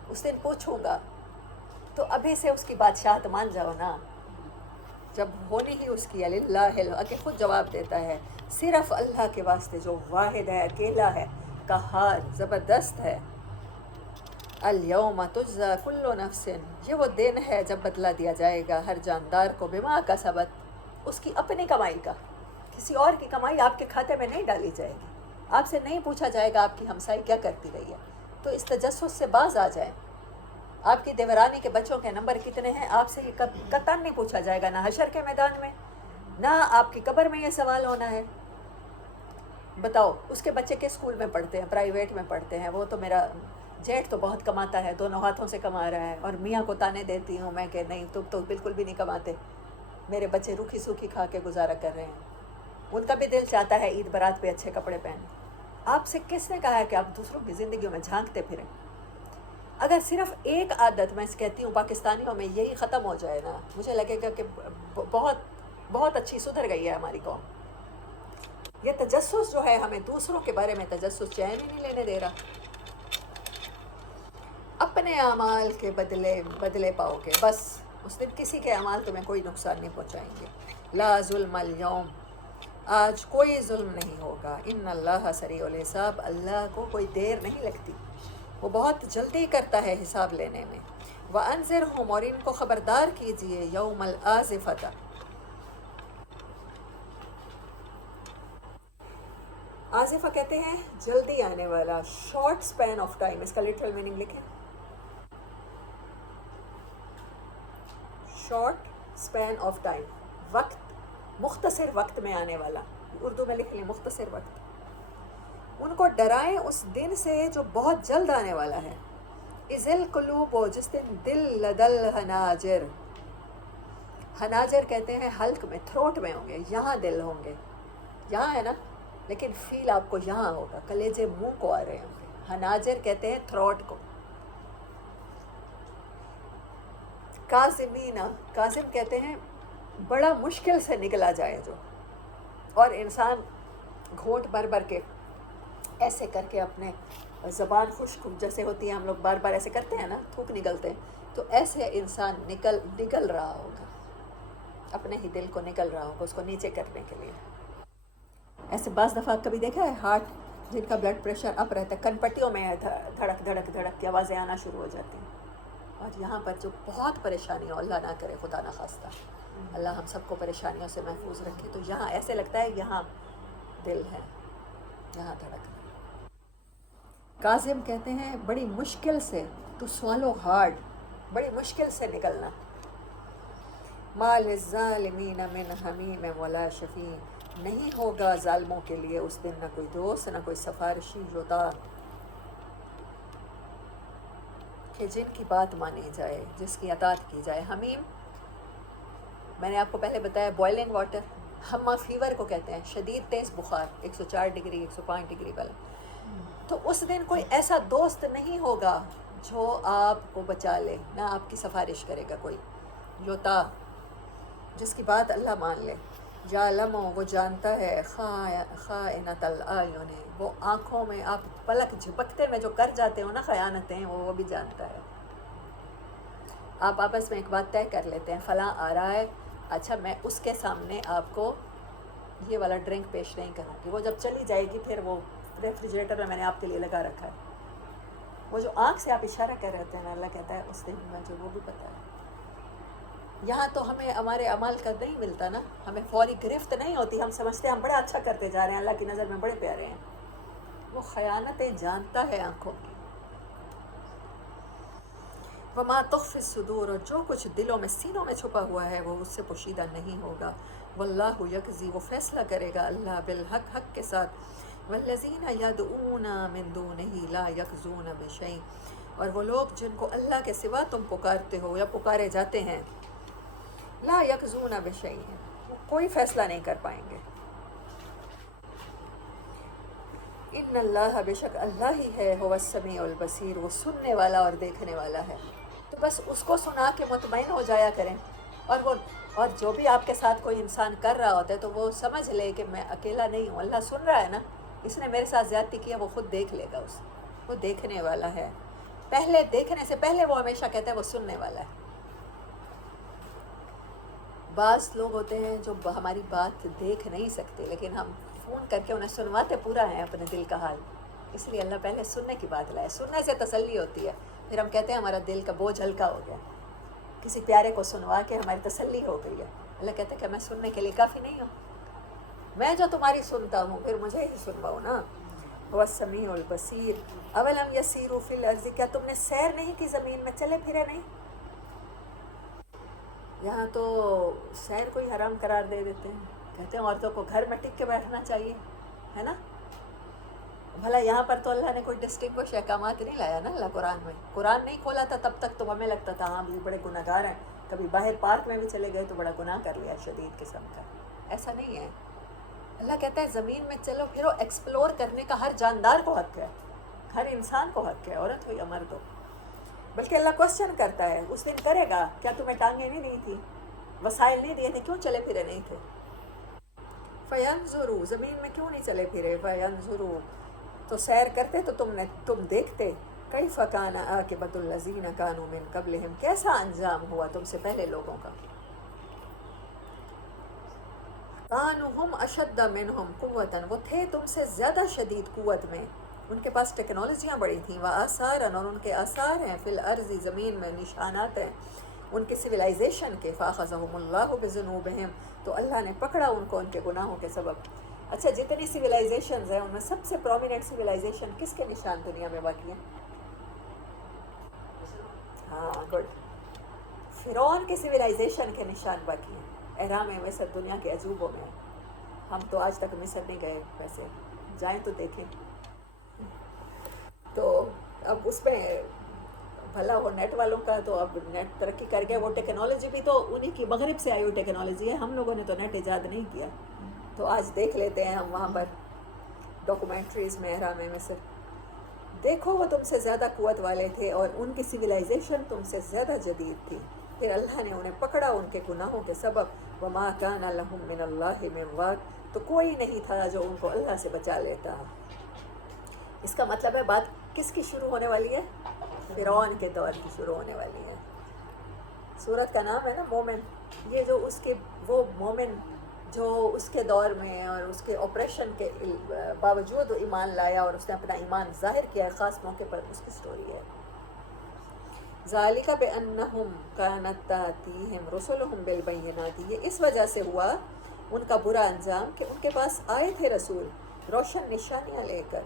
اس دن پوچھوں گا تو ابھی سے اس کی بادشاہت مان جاؤ نا، جب ہونی ہی اس کی ہے. للہ کہ خود جواب دیتا ہے صرف اللہ کے واسطے جو واحد ہے، اکیلا ہے، قہار، زبردست ہے. الیوم تجزی کل نفس یہ وہ دن ہے جب بدلہ دیا جائے گا ہر جاندار کو بما کسبت اس کی اپنی کمائی کا. کسی اور کی کمائی آپ کے کھاتے میں نہیں ڈالی جائے گی. آپ سے نہیں پوچھا جائے گا آپ کی ہمسائی کیا کرتی رہی ہے. تو اس تجسس سے باز آ جائیں. آپ کی دیورانی کے بچوں کے نمبر کتنے ہیں آپ سے یہ قطعاً نہیں پوچھا جائے گا، نہ حشر کے میدان میں، نہ آپ کی قبر میں یہ سوال ہونا ہے. بتاؤ اس کے بچے کس اسکول میں پڑھتے ہیں؟ پرائیویٹ میں پڑھتے ہیں. وہ تو میرا جیٹ تو بہت کماتا ہے، دونوں ہاتھوں سے کما رہا ہے، اور میاں کو تانے دیتی ہوں میں کہ نہیں تم تو بالکل بھی نہیں کماتے، میرے بچے روکھی سوکھی کھا کے گزارا کر رہے ہیں. ان کا بھی دل چاہتا ہے عید برات پہ اچھے کپڑے پہنے. آپ سے کس نے کہا ہے کہ آپ دوسروں کی زندگیوں میں جھانکتے پھریں؟ اگر صرف ایک عادت میں کہتی ہوں پاکستانیوں میں یہی ختم ہو جائے نا، مجھے لگے گا کہ بہت بہت اچھی سدھر گئی ہے ہماری قوم. یہ تجسس جو ہے ہمیں دوسروں کے بارے میں تجسس چین ہی نہیں لینے دے رہا. اپنے اعمال کے بدلے پاؤ گے بس. اس دن کسی کے اعمال تمہیں کوئی نقصان نہیں پہنچائیں گے. لا ظلم اليوم آج کوئی ظلم نہیں ہوگا. ان اللہ سریع الحساب اللہ کو کوئی دیر نہیں لگتی، وہ بہت جلدی کرتا ہے حساب لینے میں. وَأَنذِرْهُمْ اور ان کو خبردار کیجئے یوم الآزفۃ آزفہ کہتے ہیں جلدی آنے والا، شارٹ سپین آف ٹائم. اس کا لٹرل میننگ لکھیں، شارٹ سپین آف ٹائم، وقت مختصر وقت میں آنے والا. اردو میں لکھ لیں مختصر وقت. ان کو ڈرائیں اس دن سے جو بہت جلد آنے والا ہے. اذ القلوب جس دن دل لدل حناجر، حناجر کہتے ہیں حلق میں، تھروٹ میں ہوں گے، یہاں دل ہوں گے، یہاں ہے نا لیکن فیل آپ کو یہاں ہوگا، کلیجے منہ کو آ رہے ہوں گے. حناجر کہتے ہیں تھروٹ کو. کاظمین، کاظم کہتے ہیں بڑا مشکل سے نکلا جائے جو، اور انسان گھونٹ بھر بھر کے ایسے کر کے اپنے زبان خشک جیسے ہوتی ہے، ہم لوگ بار بار ایسے کرتے ہیں نا تھوک نکلتے ہیں، تو ایسے انسان نگل رہا ہوگا، اپنے ہی دل کو نکل رہا ہوگا اس کو نیچے کرنے کے لیے. ایسے بعض دفعہ کبھی دیکھا ہے ہارٹ جن کا بلڈ پریشر اپ رہتا ہے، کن پٹیوں میں دھڑک دھڑک دھڑک کی آوازیں آنا شروع ہو جاتی ہیں. اور یہاں پر جو بہت پریشانی ہو، اللہ نہ کرے خدا نہ خواستہ، اللہ ہم سب کو پریشانیوں سے محفوظ رکھے، تو یہاں ایسے لگتا ہے یہاں دل ہے، یہاں دھڑک. کاظم کہتے ہیں بڑی مشکل سے، ٹو سوالو ہارڈ، بڑی مشکل سے نکلنا. ما للظالمین من حمیم ولا شفیع نہیں ہوگا ظالموں کے لیے اس دن نہ کوئی دوست نہ کوئی سفارشی جوتا کہ جن کی بات مانی جائے، جس کی اطاعت کی جائے. حمیم میں نے آپ کو پہلے بتایا بوائلنگ واٹر، ہما فیور کو کہتے ہیں، شدید تیز بخار 104 ڈگری 105 ڈگری والا. تو اس دن کوئی ایسا دوست نہیں ہوگا جو آپ کو بچا لے، نہ آپ کی سفارش کرے گا کوئی جوتا، جس کی بات اللہ مان لے. یعلم وہ جانتا ہے خائنۃ الاعین وہ آنکھوں میں آپ پلک جھپکتے میں جو کر جاتے ہو نا خیانتیں، وہ بھی جانتا ہے. آپ آپس میں ایک بات طے کر لیتے ہیں فلاں آ رہا ہے اچھا میں اس کے سامنے آپ کو یہ والا ڈرنک پیش نہیں کروں گی، وہ جب چلی جائے گی پھر وہ ریفریجریٹر میں نے آپ کے لیے لگا رکھا ہے، وہ جو آنکھ سے آپ اشارہ کر رہے ہوتے ہیں نا، اللہ کہتا ہے اس دن مجھے وہ بھی پتہ ہے۔ یہاں تو ہمیں ہمارے عمل کا نہیں ملتا نا، ہمیں فوری گرفت نہیں ہوتی، ہم سمجھتے ہیں ہم بڑا اچھا کرتے جا رہے ہیں، اللہ کی نظر میں بڑے پیارے ہیں، وہ خیانتیں جانتا ہے آنکھوں کی۔ وما تخفی الصدور، اور جو کچھ دلوں میں سینوں میں چھپا ہوا ہے وہ اس سے پوشیدہ نہیں ہوگا۔ واللہ یقضی، وہ فیصلہ کرے گا اللہ بالحق، حق کے ساتھ۔ والذین یدعون من دونہ لا یقضون بشیء، اور وہ لوگ جن کو اللہ کے سوا تم پکارتے ہو یا پکارے جاتے ہیں، لا یقضون بشیء، وہ کوئی فیصلہ نہیں کر پائیں گے۔ ان اللہ، بے شک اللہ ہی ہے، هو السمیع البصیر، وہ سننے والا اور دیکھنے والا ہے۔ تو بس اس کو سنا کے مطمئن ہو جایا کریں، اور جو بھی آپ کے ساتھ کوئی انسان کر رہا ہوتا ہے تو وہ سمجھ لے کہ میں اکیلا نہیں ہوں، اللہ سن رہا ہے نا، اس نے میرے ساتھ زیادتی کیا، وہ خود دیکھ لے گا، وہ دیکھنے والا ہے۔ پہلے دیکھنے سے پہلے وہ ہمیشہ کہتا ہے وہ سننے والا ہے۔ بعض لوگ ہوتے ہیں جو ہماری بات دیکھ نہیں سکتے، لیکن ہم فون کر کے انہیں سنواتے پورا ہیں اپنے دل کا حال، اس لیے اللہ پہلے سننے کی بات لائے، سننے سے تسلی ہوتی ہے، پھر ہم کہتے ہیں ہمارا دل کا بوجھ ہلکا ہو گیا، کسی پیارے کو سنوا کے ہماری تسلی ہو گئی ہے۔ اللہ کہتا ہے کہ میں سننے کے لیے کافی نہیں ہوں، میں جو تمہاری سنتا ہوں پھر مجھے ہی سنواؤ نا۔ وہ السمیع البصیر، اولم یسیروا فی الارض، کیا تم نے سیر نہیں کی زمین میں، چلے پھرے نہیں؟ یہاں تو سیر کو ہی حرام قرار دے دیتے ہیں، کہتے ہیں عورتوں کو گھر میں ٹک کے بیٹھنا چاہیے، ہے نا؟ بھلا یہاں پر تو اللہ نے کوئی ڈسٹنگوش احکامات نہیں لایا نا، اللہ قرآن میں، قرآن نہیں کھولا تھا تب تک تو ہمیں لگتا تھا ہاں یہ بڑے گناہ گار ہیں، کبھی باہر پارک میں بھی چلے گئے تو بڑا گناہ کر لیا شدید قسم کا، ایسا نہیں ہے۔ اللہ کہتا ہے زمین میں چلو پھرو، ایکسپلور کرنے کا ہر جاندار کو حق ہے، ہر انسان کو حق ہے، عورت ہو یا مرد ہو۔ بلکہ اللہ کوسچن کرتا ہے، اس دن کرے گا، کیا تمہیں ٹانگیں نہیں دی تھی، وسائل نہیں دیے تھے، کیوں چلے پھرے نہیں تھے؟ فینظروا، زمین میں کیوں نہیں چلے پھرے، فینظروا، تو سیر کرتے تو تم دیکھتے، کیف کان عاقبۃ الذین کانوا من قبلہم، کیسا انجام ہوا تم سے پہلے لوگوں کا۔ کانوا ہم اشد منہم قوۃ، وہ تھے تم سے زیادہ شدید قوت میں، ان کے پاس ٹیکنالوجیاں بڑی تھیں، وآثارا، اور ان کے آثار ہیں، فی الارض، زمین میں، نشانات ہیں ان کے سویلائزیشن کے، فاخذہم اللہ بذنوبہم، تو اللہ نے پکڑا ان کو ان کے گناہوں کے سبب۔ اچھا جتنی سویلائزیشنز ہیں ان میں سب سے پرومیننٹ سویلائزیشن کس کے نشان دنیا میں باقی ہیں؟ ہاں گڈ، فرعون کی سویلائزیشن کے نشان باقی ہیں، اہرام مصر دنیا کے عجوبوں میں ہیں۔ ہم تو آج تک مصر نہیں گئے، ویسے جائیں تو دیکھیں۔ تو اب اس میں بھلا وہ نیٹ والوں کا تو اب نیٹ ترقی کر گیا، وہ ٹیکنالوجی بھی تو انہی کی مغرب سے آئی ہوئی ٹیکنالوجی ہے، ہم لوگوں نے تو نیٹ ایجاد نہیں کیا، تو آج دیکھ لیتے ہیں ہم وہاں پر ڈاکومنٹریز میں اہرام مصر، دیکھو وہ تم سے زیادہ قوت والے تھے اور ان کی سویلائزیشن تم سے زیادہ جدید تھی، پھر اللہ نے انہیں پکڑا ان کے گناہوں کے سبب، وما کان لہم من اللہ من واق، تو کوئی نہیں تھا جو ان کو اللہ سے بچا لیتا۔ اس کا مطلب ہے بات کس کی شروع ہونے والی ہے؟ فرعون کے دور کی شروع ہونے والی ہے۔ سورت کا نام ہے نا مومن، یہ جو اس کے وہ مومن جو اس کے دور میں اور اس کے آپریشن کے باوجود ایمان لایا اور اس نے اپنا ایمان ظاہر کیا ہے خاص موقع پر، اس کی سٹوری ہے۔ ذالک بانہم کانت تاتیہم رسلہم بالبینات، یہ اس وجہ سے ہوا ان کا برا انجام کہ ان کے پاس آئے تھے رسول روشن نشانیاں لے کر،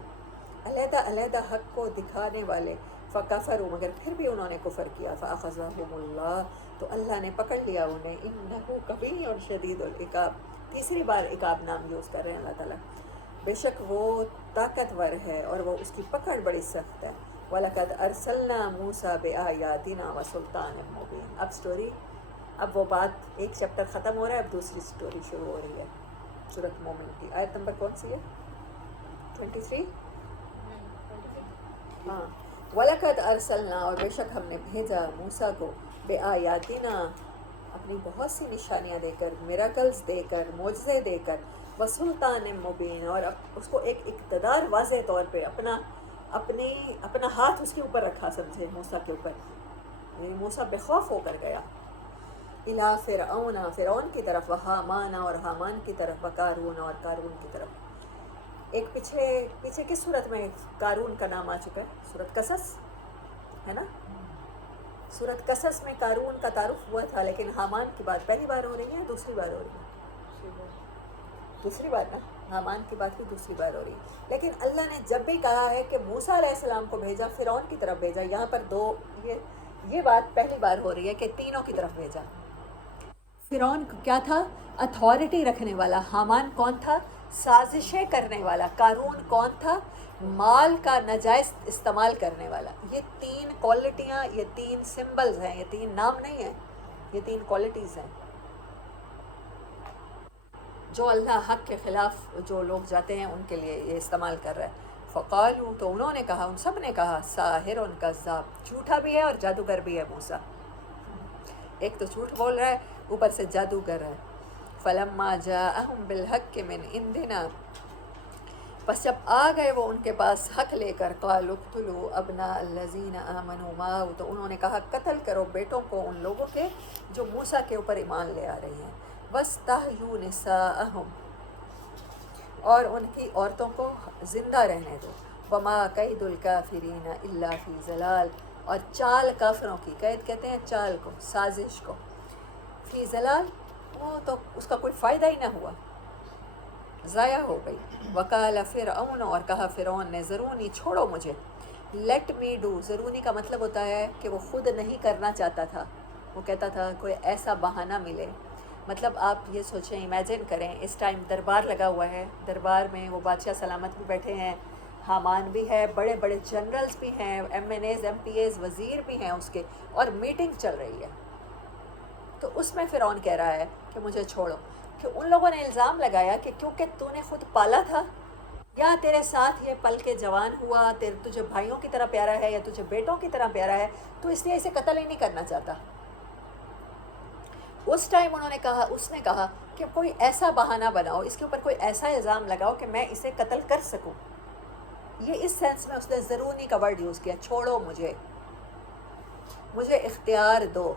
علیحدہ علیحدہ حق کو دکھانے والے، فکفروا، مگر پھر بھی انہوں نے کفر کیا، فاخذہم اللہ، تو اللہ نے پکڑ لیا انہیں، انہ قوی شدید العقاب، تیسری بار عقاب نام یوز کر رہے ہیں اللہ تعالیٰ، بے شک وہ طاقتور ہے اور وہ اس کی پکڑ بڑی سخت ہے۔ وَلَقَدْ أَرْسَلْنَا مُوسَىٰ بِآيَاتِنَا وَسُلْطَانٍ مُّبِينٍ، اب سٹوری، اب وہ بات ایک چیپٹر ختم ہو رہا ہے، اب دوسری سٹوری شروع ہو رہی ہے سورۃ مومن کی۔ آیت نمبر کون سی ہے؟ 23؟ ہاں، وَلَقَدْ أَرْسَلْنَا، اور بے شک ہم نے بھیجا موسیٰ کو، بِآيَاتِنَا، اپنی بہت سی نشانیاں دے کر، میراکلز دے کر، معجزے دے کر، وسلطان مبین، اور اس کو ایک اقتدار واضح طور پہ اپنا ہاتھ اس کے اوپر رکھا، سمجھے موسیٰ کے اوپر، یعنی موسیٰ بے خوف ہو کر گیا، الا فرعون، فرعون کی طرف، و حامان اور حامان کی طرف، و قارون اور قارون کی طرف۔ ایک پیچھے کس صورت میں قارون کا نام آ چکا ہے؟ صورت قصص ہے نا، صورت قصص میں قارون کا تعارف ہوا تھا، لیکن حامان کی بات پہلی بار ہو رہی ہے دوسری بار ہو رہی ہے؟ دوسری بار نا، حامان کی بات بھی دوسری بار ہو رہی ہے۔ لیکن اللہ نے جب بھی کہا ہے کہ موسیٰ علیہ السلام کو بھیجا، فرعون کی طرف بھیجا، یہاں پر یہ بات پہلی بار ہو رہی ہے کہ تینوں کی طرف بھیجا۔ فرعون کیا تھا؟ اتھارٹی رکھنے والا۔ حامان کون تھا؟ سازشیں کرنے والا۔ قارون کون تھا؟ مال کا ناجائز استعمال کرنے والا۔ یہ تین کوالٹیاں، یہ تین سمبلز ہیں، یہ تین نام نہیں ہیں، یہ تین کوالٹیز ہیں جو اللہ حق کے خلاف جو لوگ جاتے ہیں ان کے لیے یہ استعمال کر رہا ہے۔ فقالو، تو انہوں نے کہا، ان سب نے کہا، ساحر کذاب، جھوٹا بھی ہے اور جادوگر بھی ہے موسیٰ۔ ایک تو جھوٹ بول رہا ہے، اوپر سے جادوگر ہے۔ فلما جاءہم بالحق من عندنا، پس جب آ گئے وہ ان کے پاس حق لے کر، قالوا اقتلوا ابناء الذین آمنوا معہ، تو انہوں نے کہا قتل کرو بیٹوں کو ان لوگوں کے جو موسیٰ کے اوپر ایمان لے آ رہے ہیں، واستحیوا نساءہم، اور ان کی عورتوں کو زندہ رہنے دو، وما کید الکافرین الا فی ضلال، اور چال کافروں کی، قید کہتے ہیں چال کو، سازش کو، فی ضلال، وہ تو اس کا کوئی فائدہ ہی نہ ہوا، ضائع ہو گئی۔ وقال فرعون، اور کہا فرعون نے، ذرونی، چھوڑو مجھے، لیٹ می ڈو، ذرونی کا مطلب ہوتا ہے کہ وہ خود نہیں کرنا چاہتا تھا، وہ کہتا تھا کوئی ایسا بہانہ ملے۔ مطلب آپ یہ سوچیں، امیجن کریں، اس ٹائم دربار لگا ہوا ہے، دربار میں وہ بادشاہ سلامت بھی بیٹھے ہیں، حامان بھی ہے، بڑے بڑے جنرلز بھی ہیں، M N As, M P As, وزیر بھی ہیں اس کے، اور میٹنگ چل رہی ہے۔ تو اس میں فرعون کہہ رہا ہے کہ مجھے چھوڑو، کہ ان لوگوں نے الزام لگایا کہ کیونکہ تو نے خود پالا تھا، یا تیرے ساتھ یہ پل کے جوان ہوا، تجھے بھائیوں کی طرح پیارا ہے یا تجھے بیٹوں کی طرح پیارا ہے، تو اس لیے اسے قتل ہی نہیں کرنا چاہتا۔ اس ٹائم اس نے کہا کہ کوئی ایسا بہانہ بناؤ، اس کے اوپر کوئی ایسا الزام لگاؤ کہ میں اسے قتل کر سکوں۔ یہ اس سینس میں اس نے ضرونی کا ورڈ یوز کیا، چھوڑو مجھے اختیار دو،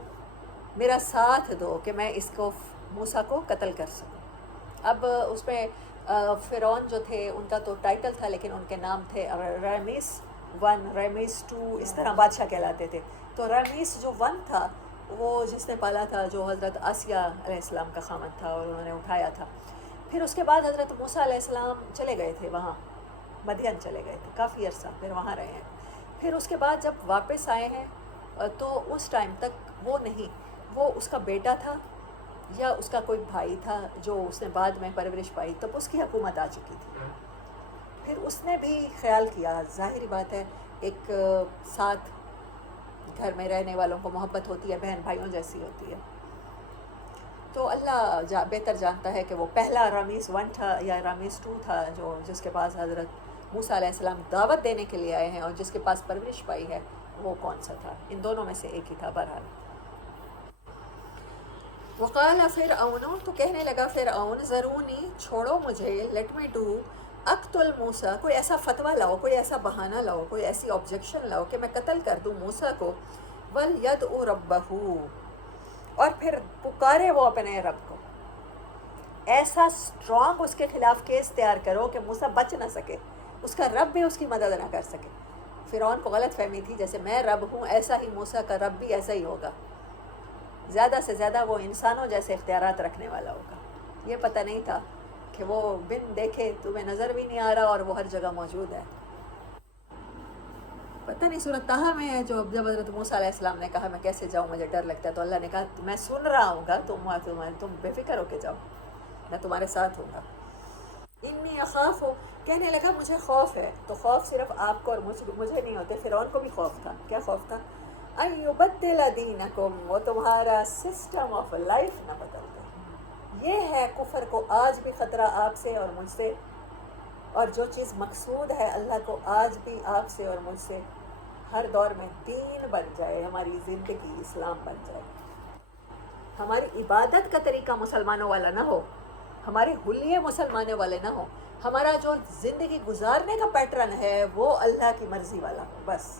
میرا ساتھ دو کہ میں اس کو، موسیٰ کو قتل کر سکوں۔ اب اس میں فرعون جو تھے ان کا تو ٹائٹل تھا، لیکن ان کے نام تھے رمیس 1، رمیس 2، اس طرح بادشاہ کہلاتے تھے۔ تو رمیس جو 1 تھا، وہ جس نے پالا تھا، جو حضرت آسیہ علیہ السلام کا خامد تھا اور انہوں نے اٹھایا تھا۔ پھر اس کے بعد حضرت موسیٰ علیہ السلام چلے گئے تھے وہاں، مدین چلے گئے تھے، کافی عرصہ پھر وہاں رہے ہیں۔ پھر اس کے بعد جب واپس آئے ہیں تو اس ٹائم تک وہ نہیں، وہ اس کا بیٹا تھا یا اس کا کوئی بھائی تھا جو اس نے بعد میں پرورش پائی، تب اس کی حکومت آ چکی تھی۔ پھر اس نے بھی خیال کیا، ظاہری بات ہے ایک ساتھ گھر میں رہنے والوں کو محبت ہوتی ہے، بہن بھائیوں جیسی ہوتی ہے، تو اللہ بہتر جانتا ہے کہ وہ پہلا رمیس 1 تھا یا رمیس 2 تھا، جس کے پاس حضرت موسیٰ علیہ السلام دعوت دینے کے لیے آئے ہیں، اور جس کے پاس پرورش پائی ہے وہ کون سا تھا، ان دونوں میں سے ایک ہی تھا۔ بہرحال وقال فرعون، تو کہنے لگا فرعون، ذرونی، چھوڑو مجھے، لیٹ می ڈو اقتل موسیٰ، کوئی ایسا فتویٰ لاؤ، کوئی ایسا بہانہ لاؤ، کوئی ایسی آبجیکشن لاؤ کہ میں قتل کر دوں موسیٰ کو، وَلْيَدْعُ رَبَّهُ، اور پھر پکارے وہ اپنے رب کو، ایسا سٹرانگ اس کے خلاف کیس تیار کرو کہ موسیٰ بچ نہ سکے، اس کا رب بھی اس کی مدد نہ کر سکے۔ فرعون کو غلط فہمی تھی، جیسے میں رب ہوں ایسا ہی موسیٰ کا رب بھی ایسا ہی ہوگا، زیادہ سے زیادہ وہ انسانوں جیسے اختیارات رکھنے والا ہوگا۔ یہ پتہ نہیں تھا کہ وہ بن دیکھے تمہیں نظر بھی نہیں آ رہا اور وہ ہر جگہ موجود ہے۔ پتہ نہیں سورۃ طٰہٰ میں ہے، جب حضرت موسیٰ علیہ السلام نے کہا میں کیسے جاؤں، مجھے ڈر لگتا ہے، تو اللہ نے کہا میں سن رہا ہوں گا، تم بے فکر ہو کے جاؤ، میں تمہارے ساتھ ہوں گا۔ انی اخاف، کہنے لگا مجھے خوف ہے، تو خوف صرف آپ کو اور مجھے نہیں ہوتے، فرعون کو بھی خوف تھا۔ کیا خوف تھا؟ ان یبدل دینکم، وہ تمہارا سسٹم آف لائف نہ بدل دے۔ یہ ہے کفر کو آج بھی خطرہ آپ سے اور مجھ سے، اور جو چیز مقصود ہے اللہ کو آج بھی آپ سے اور مجھ سے ہر دور میں دین بن جائے، ہماری زندگی اسلام بن جائے، ہماری عبادت کا طریقہ مسلمانوں والا نہ ہو، ہمارے حلیے مسلمانوں والے نہ ہوں، ہمارا جو زندگی گزارنے کا پیٹرن ہے وہ اللہ کی مرضی والا ہو۔ بس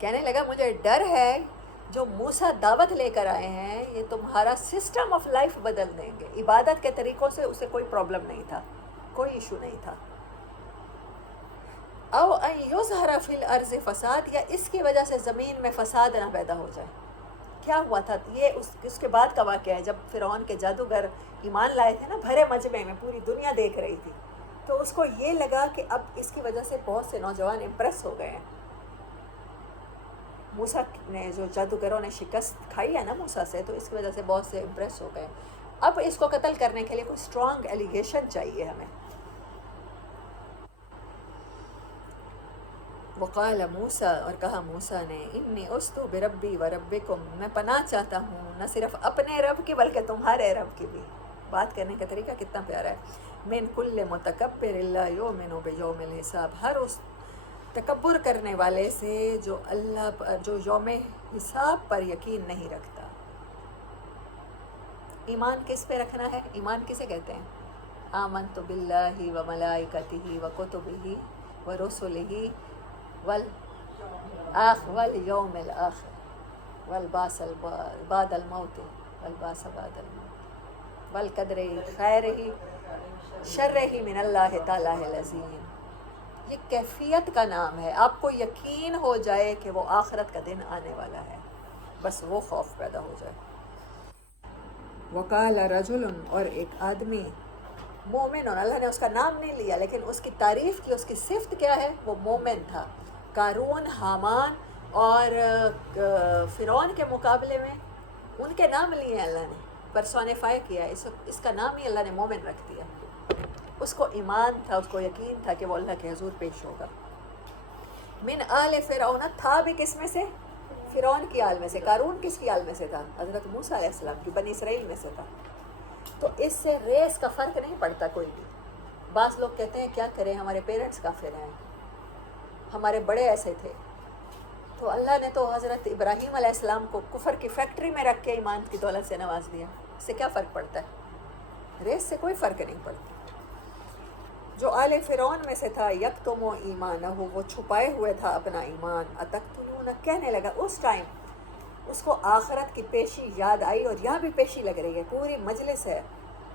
کہنے لگا مجھے ڈر ہے جو موسیٰ دعوت لے کر آئے ہیں یہ تمہارا سسٹم آف لائف بدل دیں گے. عبادت کے طریقوں سے اسے کوئی پرابلم نہیں تھا, کوئی ایشو نہیں تھا. او ان یظہر فی الارض فساد, یا اس کی وجہ سے زمین میں فساد نہ پیدا ہو جائے. کیا ہوا تھا یہ اس کے بعد کا واقعہ ہے, جب فرعون کے جادوگر ایمان لائے تھے نا بھرے مجمع میں, پوری دنیا دیکھ رہی تھی, تو اس کو یہ لگا کہ اب اس کی وجہ سے بہت سے نوجوان امپریس ہو گئے ہیں. موسیٰ نے جو جادوگروں نے شکست کھائی ہے نا موسیٰ سے, تو اس کی وجہ سے بہت سے امپریس ہو گئے. اب اس کو قتل کرنے کے لیے کوئی اسٹرانگ ایلیگیشن چاہیے ہمیں. وقال موسیٰ, اور کہا موسیٰ نے, انی عذت بربی و ربکم, میں پناہ چاہتا ہوں نہ صرف اپنے رب کی بلکہ تمہارے رب کی بھی. بات کرنے کا طریقہ کتنا پیارا ہے. من کل متکبر لا یؤمن بیوم الحساب, ہر اس تکبر کرنے والے سے جو اللہ پر, جو یوم حساب پر یقین نہیں رکھتا. ایمان کس پہ رکھنا ہے؟ ایمان کسے کہتے ہیں؟ آمنت باللہ و ملائکتہ و کتبہ و رسلہ والیوم الآخر والبعث بعد الموت والبعث بعد الموت والقدر خیرہ شرہ من اللہ تعالیٰ العظیم. یہ کیفیت کا نام ہے. آپ کو یقین ہو جائے کہ وہ آخرت کا دن آنے والا ہے, بس وہ خوف پیدا ہو جائے. وقال رجل, اور ایک آدمی, مومن, اور اللہ نے اس کا نام نہیں لیا لیکن اس کی تعریف کی, اس کی صفت کیا ہے؟ وہ مومن تھا. قارون, حامان اور فرعون کے مقابلے میں ان کے نام لیے ہیں اللہ نے, پرسونیفائی کیا ہے. اس کا نام ہی اللہ نے مومن رکھ دیا. اس کو ایمان تھا, اس کو یقین تھا کہ وہ اللہ کے حضور پیش ہوگا. من آل فرعون, تھا بھی کس میں سے؟ فرعون کی آل میں سے. قارون کس کی آل میں سے تھا؟ حضرت موسیٰ علیہ السلام کی بنی اسرائیل میں سے تھا. تو اس سے ریس کا فرق نہیں پڑتا کوئی بھی. بعض لوگ کہتے ہیں کیا کریں, ہمارے پیرنٹس کافر ہیں, ہمارے بڑے ایسے تھے. تو اللہ نے تو حضرت ابراہیم علیہ السلام کو کفر کی فیکٹری میں رکھ کے ایمان کی دولت سے نواز دیا. اس سے کیا فرق پڑتا ہے؟ ریس سے کوئی فرق نہیں پڑتا. جو آل فرعون میں سے تھا, یکتم ایمانہ, وہ چھپائے ہوئے تھا اپنا ایمان. اتقتلون, کہنے لگا اس ٹائم اس کو آخرت کی پیشی یاد آئی, اور یہاں بھی پیشی لگ رہی ہے. پوری مجلس ہے,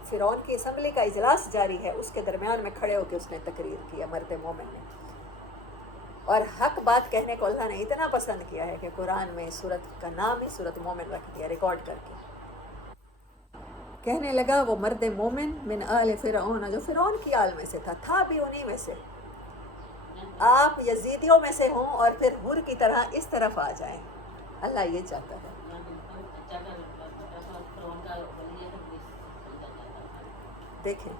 فرعون کی اسمبلی کا اجلاس جاری ہے, اس کے درمیان میں کھڑے ہو کے اس نے تقریر کیا, مرد مومن نے. اور حق بات کہنے کو اللہ نے اتنا پسند کیا ہے کہ قرآن میں سورت کا نام ہی سورت مومن رکھ دیا, ریکارڈ کر کے. کہنے لگا وہ مرد مومن, من آل فرعون, جو فرعون کی آل میں سے تھا بھی انہی میں سے. آپ یزیدیوں میں سے ہوں اور پھر حر کی طرح اس طرف آ جائیں, اللہ یہ چاہتا ہے. دیکھیں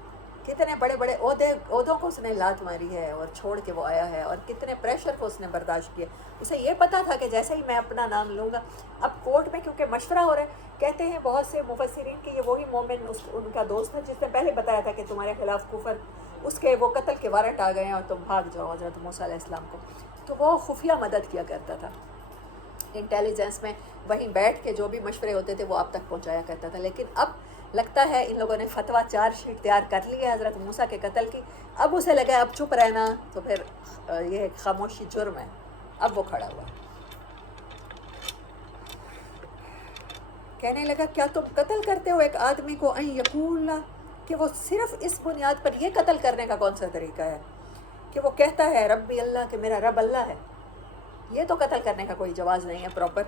کتنے بڑے بڑے عہدوں کو اس نے لات ماری ہے اور چھوڑ کے وہ آیا ہے, اور کتنے پریشر کو اس نے برداشت کیا. اسے یہ پتا تھا کہ جیسے ہی میں اپنا نام لوں گا, اب کورٹ میں کیونکہ مشورہ ہو رہا ہے, کہتے ہیں بہت سے مفسرین کہ یہ وہی مومن ان کا دوست تھا جس نے پہلے بتایا تھا کہ تمہارے خلاف کفر, اس کے وہ قتل کے وارنٹ آ گئے ہیں اور تم بھاگ جاؤ حضرت موسیٰ علیہ السلام کو. تو وہ خفیہ مدد کیا کرتا تھا, انٹیلیجنس میں وہیں بیٹھ کے جو بھی مشورے ہوتے تھے وہ آپ تک پہنچایا کرتا تھا. لیکن اب لگتا ہے ان لوگوں نے فتویٰ چارج شیٹ تیار کر لی ہے حضرت موسیٰ کے قتل کی. اب اسے لگا اب چپ رہنا تو پھر یہ ایک خاموشی جرم ہے. اب وہ کھڑا ہوا, کہنے لگا کیا تم قتل کرتے ہو ایک آدمی کو, ان یقول, کہ وہ صرف اس بنیاد پر, یہ قتل کرنے کا کون سا طریقہ ہے کہ وہ کہتا ہے ربی اللہ, کہ میرا رب اللہ ہے. یہ تو قتل کرنے کا کوئی جواز نہیں ہے پراپر.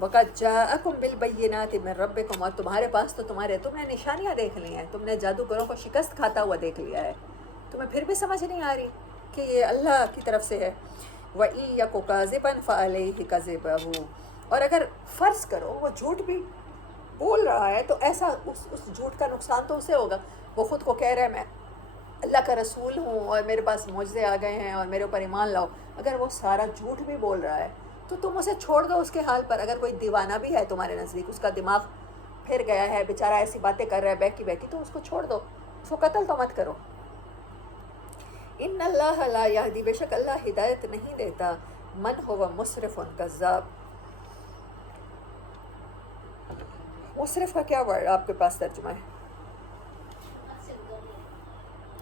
وَقَدْ جَاءَكُمْ بِالْبَيِّنَاتِ مِنْ رَبِّكُمْ, اور تمہارے پاس تو تم نے نشانیاں دیکھ لی ہیں, تم نے جادوگروں کو شکست کھاتا ہوا دیکھ لیا ہے, تمہیں پھر بھی سمجھ نہیں آ رہی کہ یہ اللہ کی طرف سے ہے. وَإِن يَكُ كَاذِبًا فَعَلَيْهِ كَذِبُهُ, اور اگر فرض کرو وہ جھوٹ بھی بول رہا ہے تو ایسا اس جھوٹ کا نقصان تو اسے ہوگا. وہ خود کو کہہ رہا ہے میں اللہ کا رسول ہوں اور میرے پاس معجزے آ گئے ہیں اور میرے اوپر ایمان لاؤ. اگر وہ سارا جھوٹ بھی بول رہا ہے تو تم اسے چھوڑ دو اس کے حال پر. اگر کوئی دیوانہ بھی ہے تمہارے نزدیک, اس کا دماغ پھر گیا ہے, بیچارہ ایسی باتیں کر رہا ہے بیکی بیکی, تو اس کو چھوڑ دو, اس کو قتل تو مت کرو. ان اللہ لا یہدی, بے شک اللہ ہدایت نہیں دیتا, من ہوا مسرف کذاب. مسرف کا کیا ورڈ آپ کے پاس ترجمہ ہے؟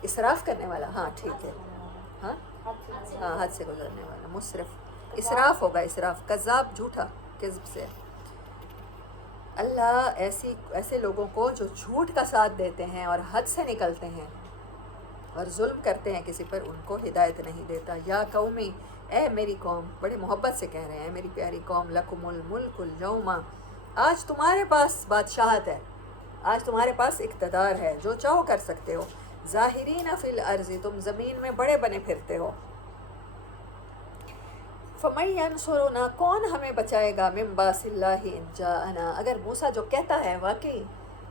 اسراف کرنے والا, ہاں ٹھیک ہے, ہاں حد سے گزرنے والا مسرف. اسراف ہوگا, اسراف. کذاب جھوٹا. کذب سے۔ اللہ ایسے لوگوں کو جو جھوٹ کا ساتھ دیتے ہیں اور حد سے نکلتے ہیں اور ظلم کرتے ہیں کسی پر، ان کو ہدایت نہیں دیتا۔ یا قومی، اے میری قوم، بڑی محبت سے کہہ رہے ہیں، میری پیاری قوم، لکم الملک اليوم، آج تمہارے پاس بادشاہت ہے، آج تمہارے پاس اقتدار ہے، جو چاہو کر سکتے ہو، ظاہرین فی الارض، تم زمین میں بڑے بنے پھرتے ہو، فَمَن يَنصُرُنَا، کون ہمیں بچائے گا، مِن بَأْسِ اللَّهِ إِن جَاءَنَا، اگر موسیٰ جو کہتا ہے واقعی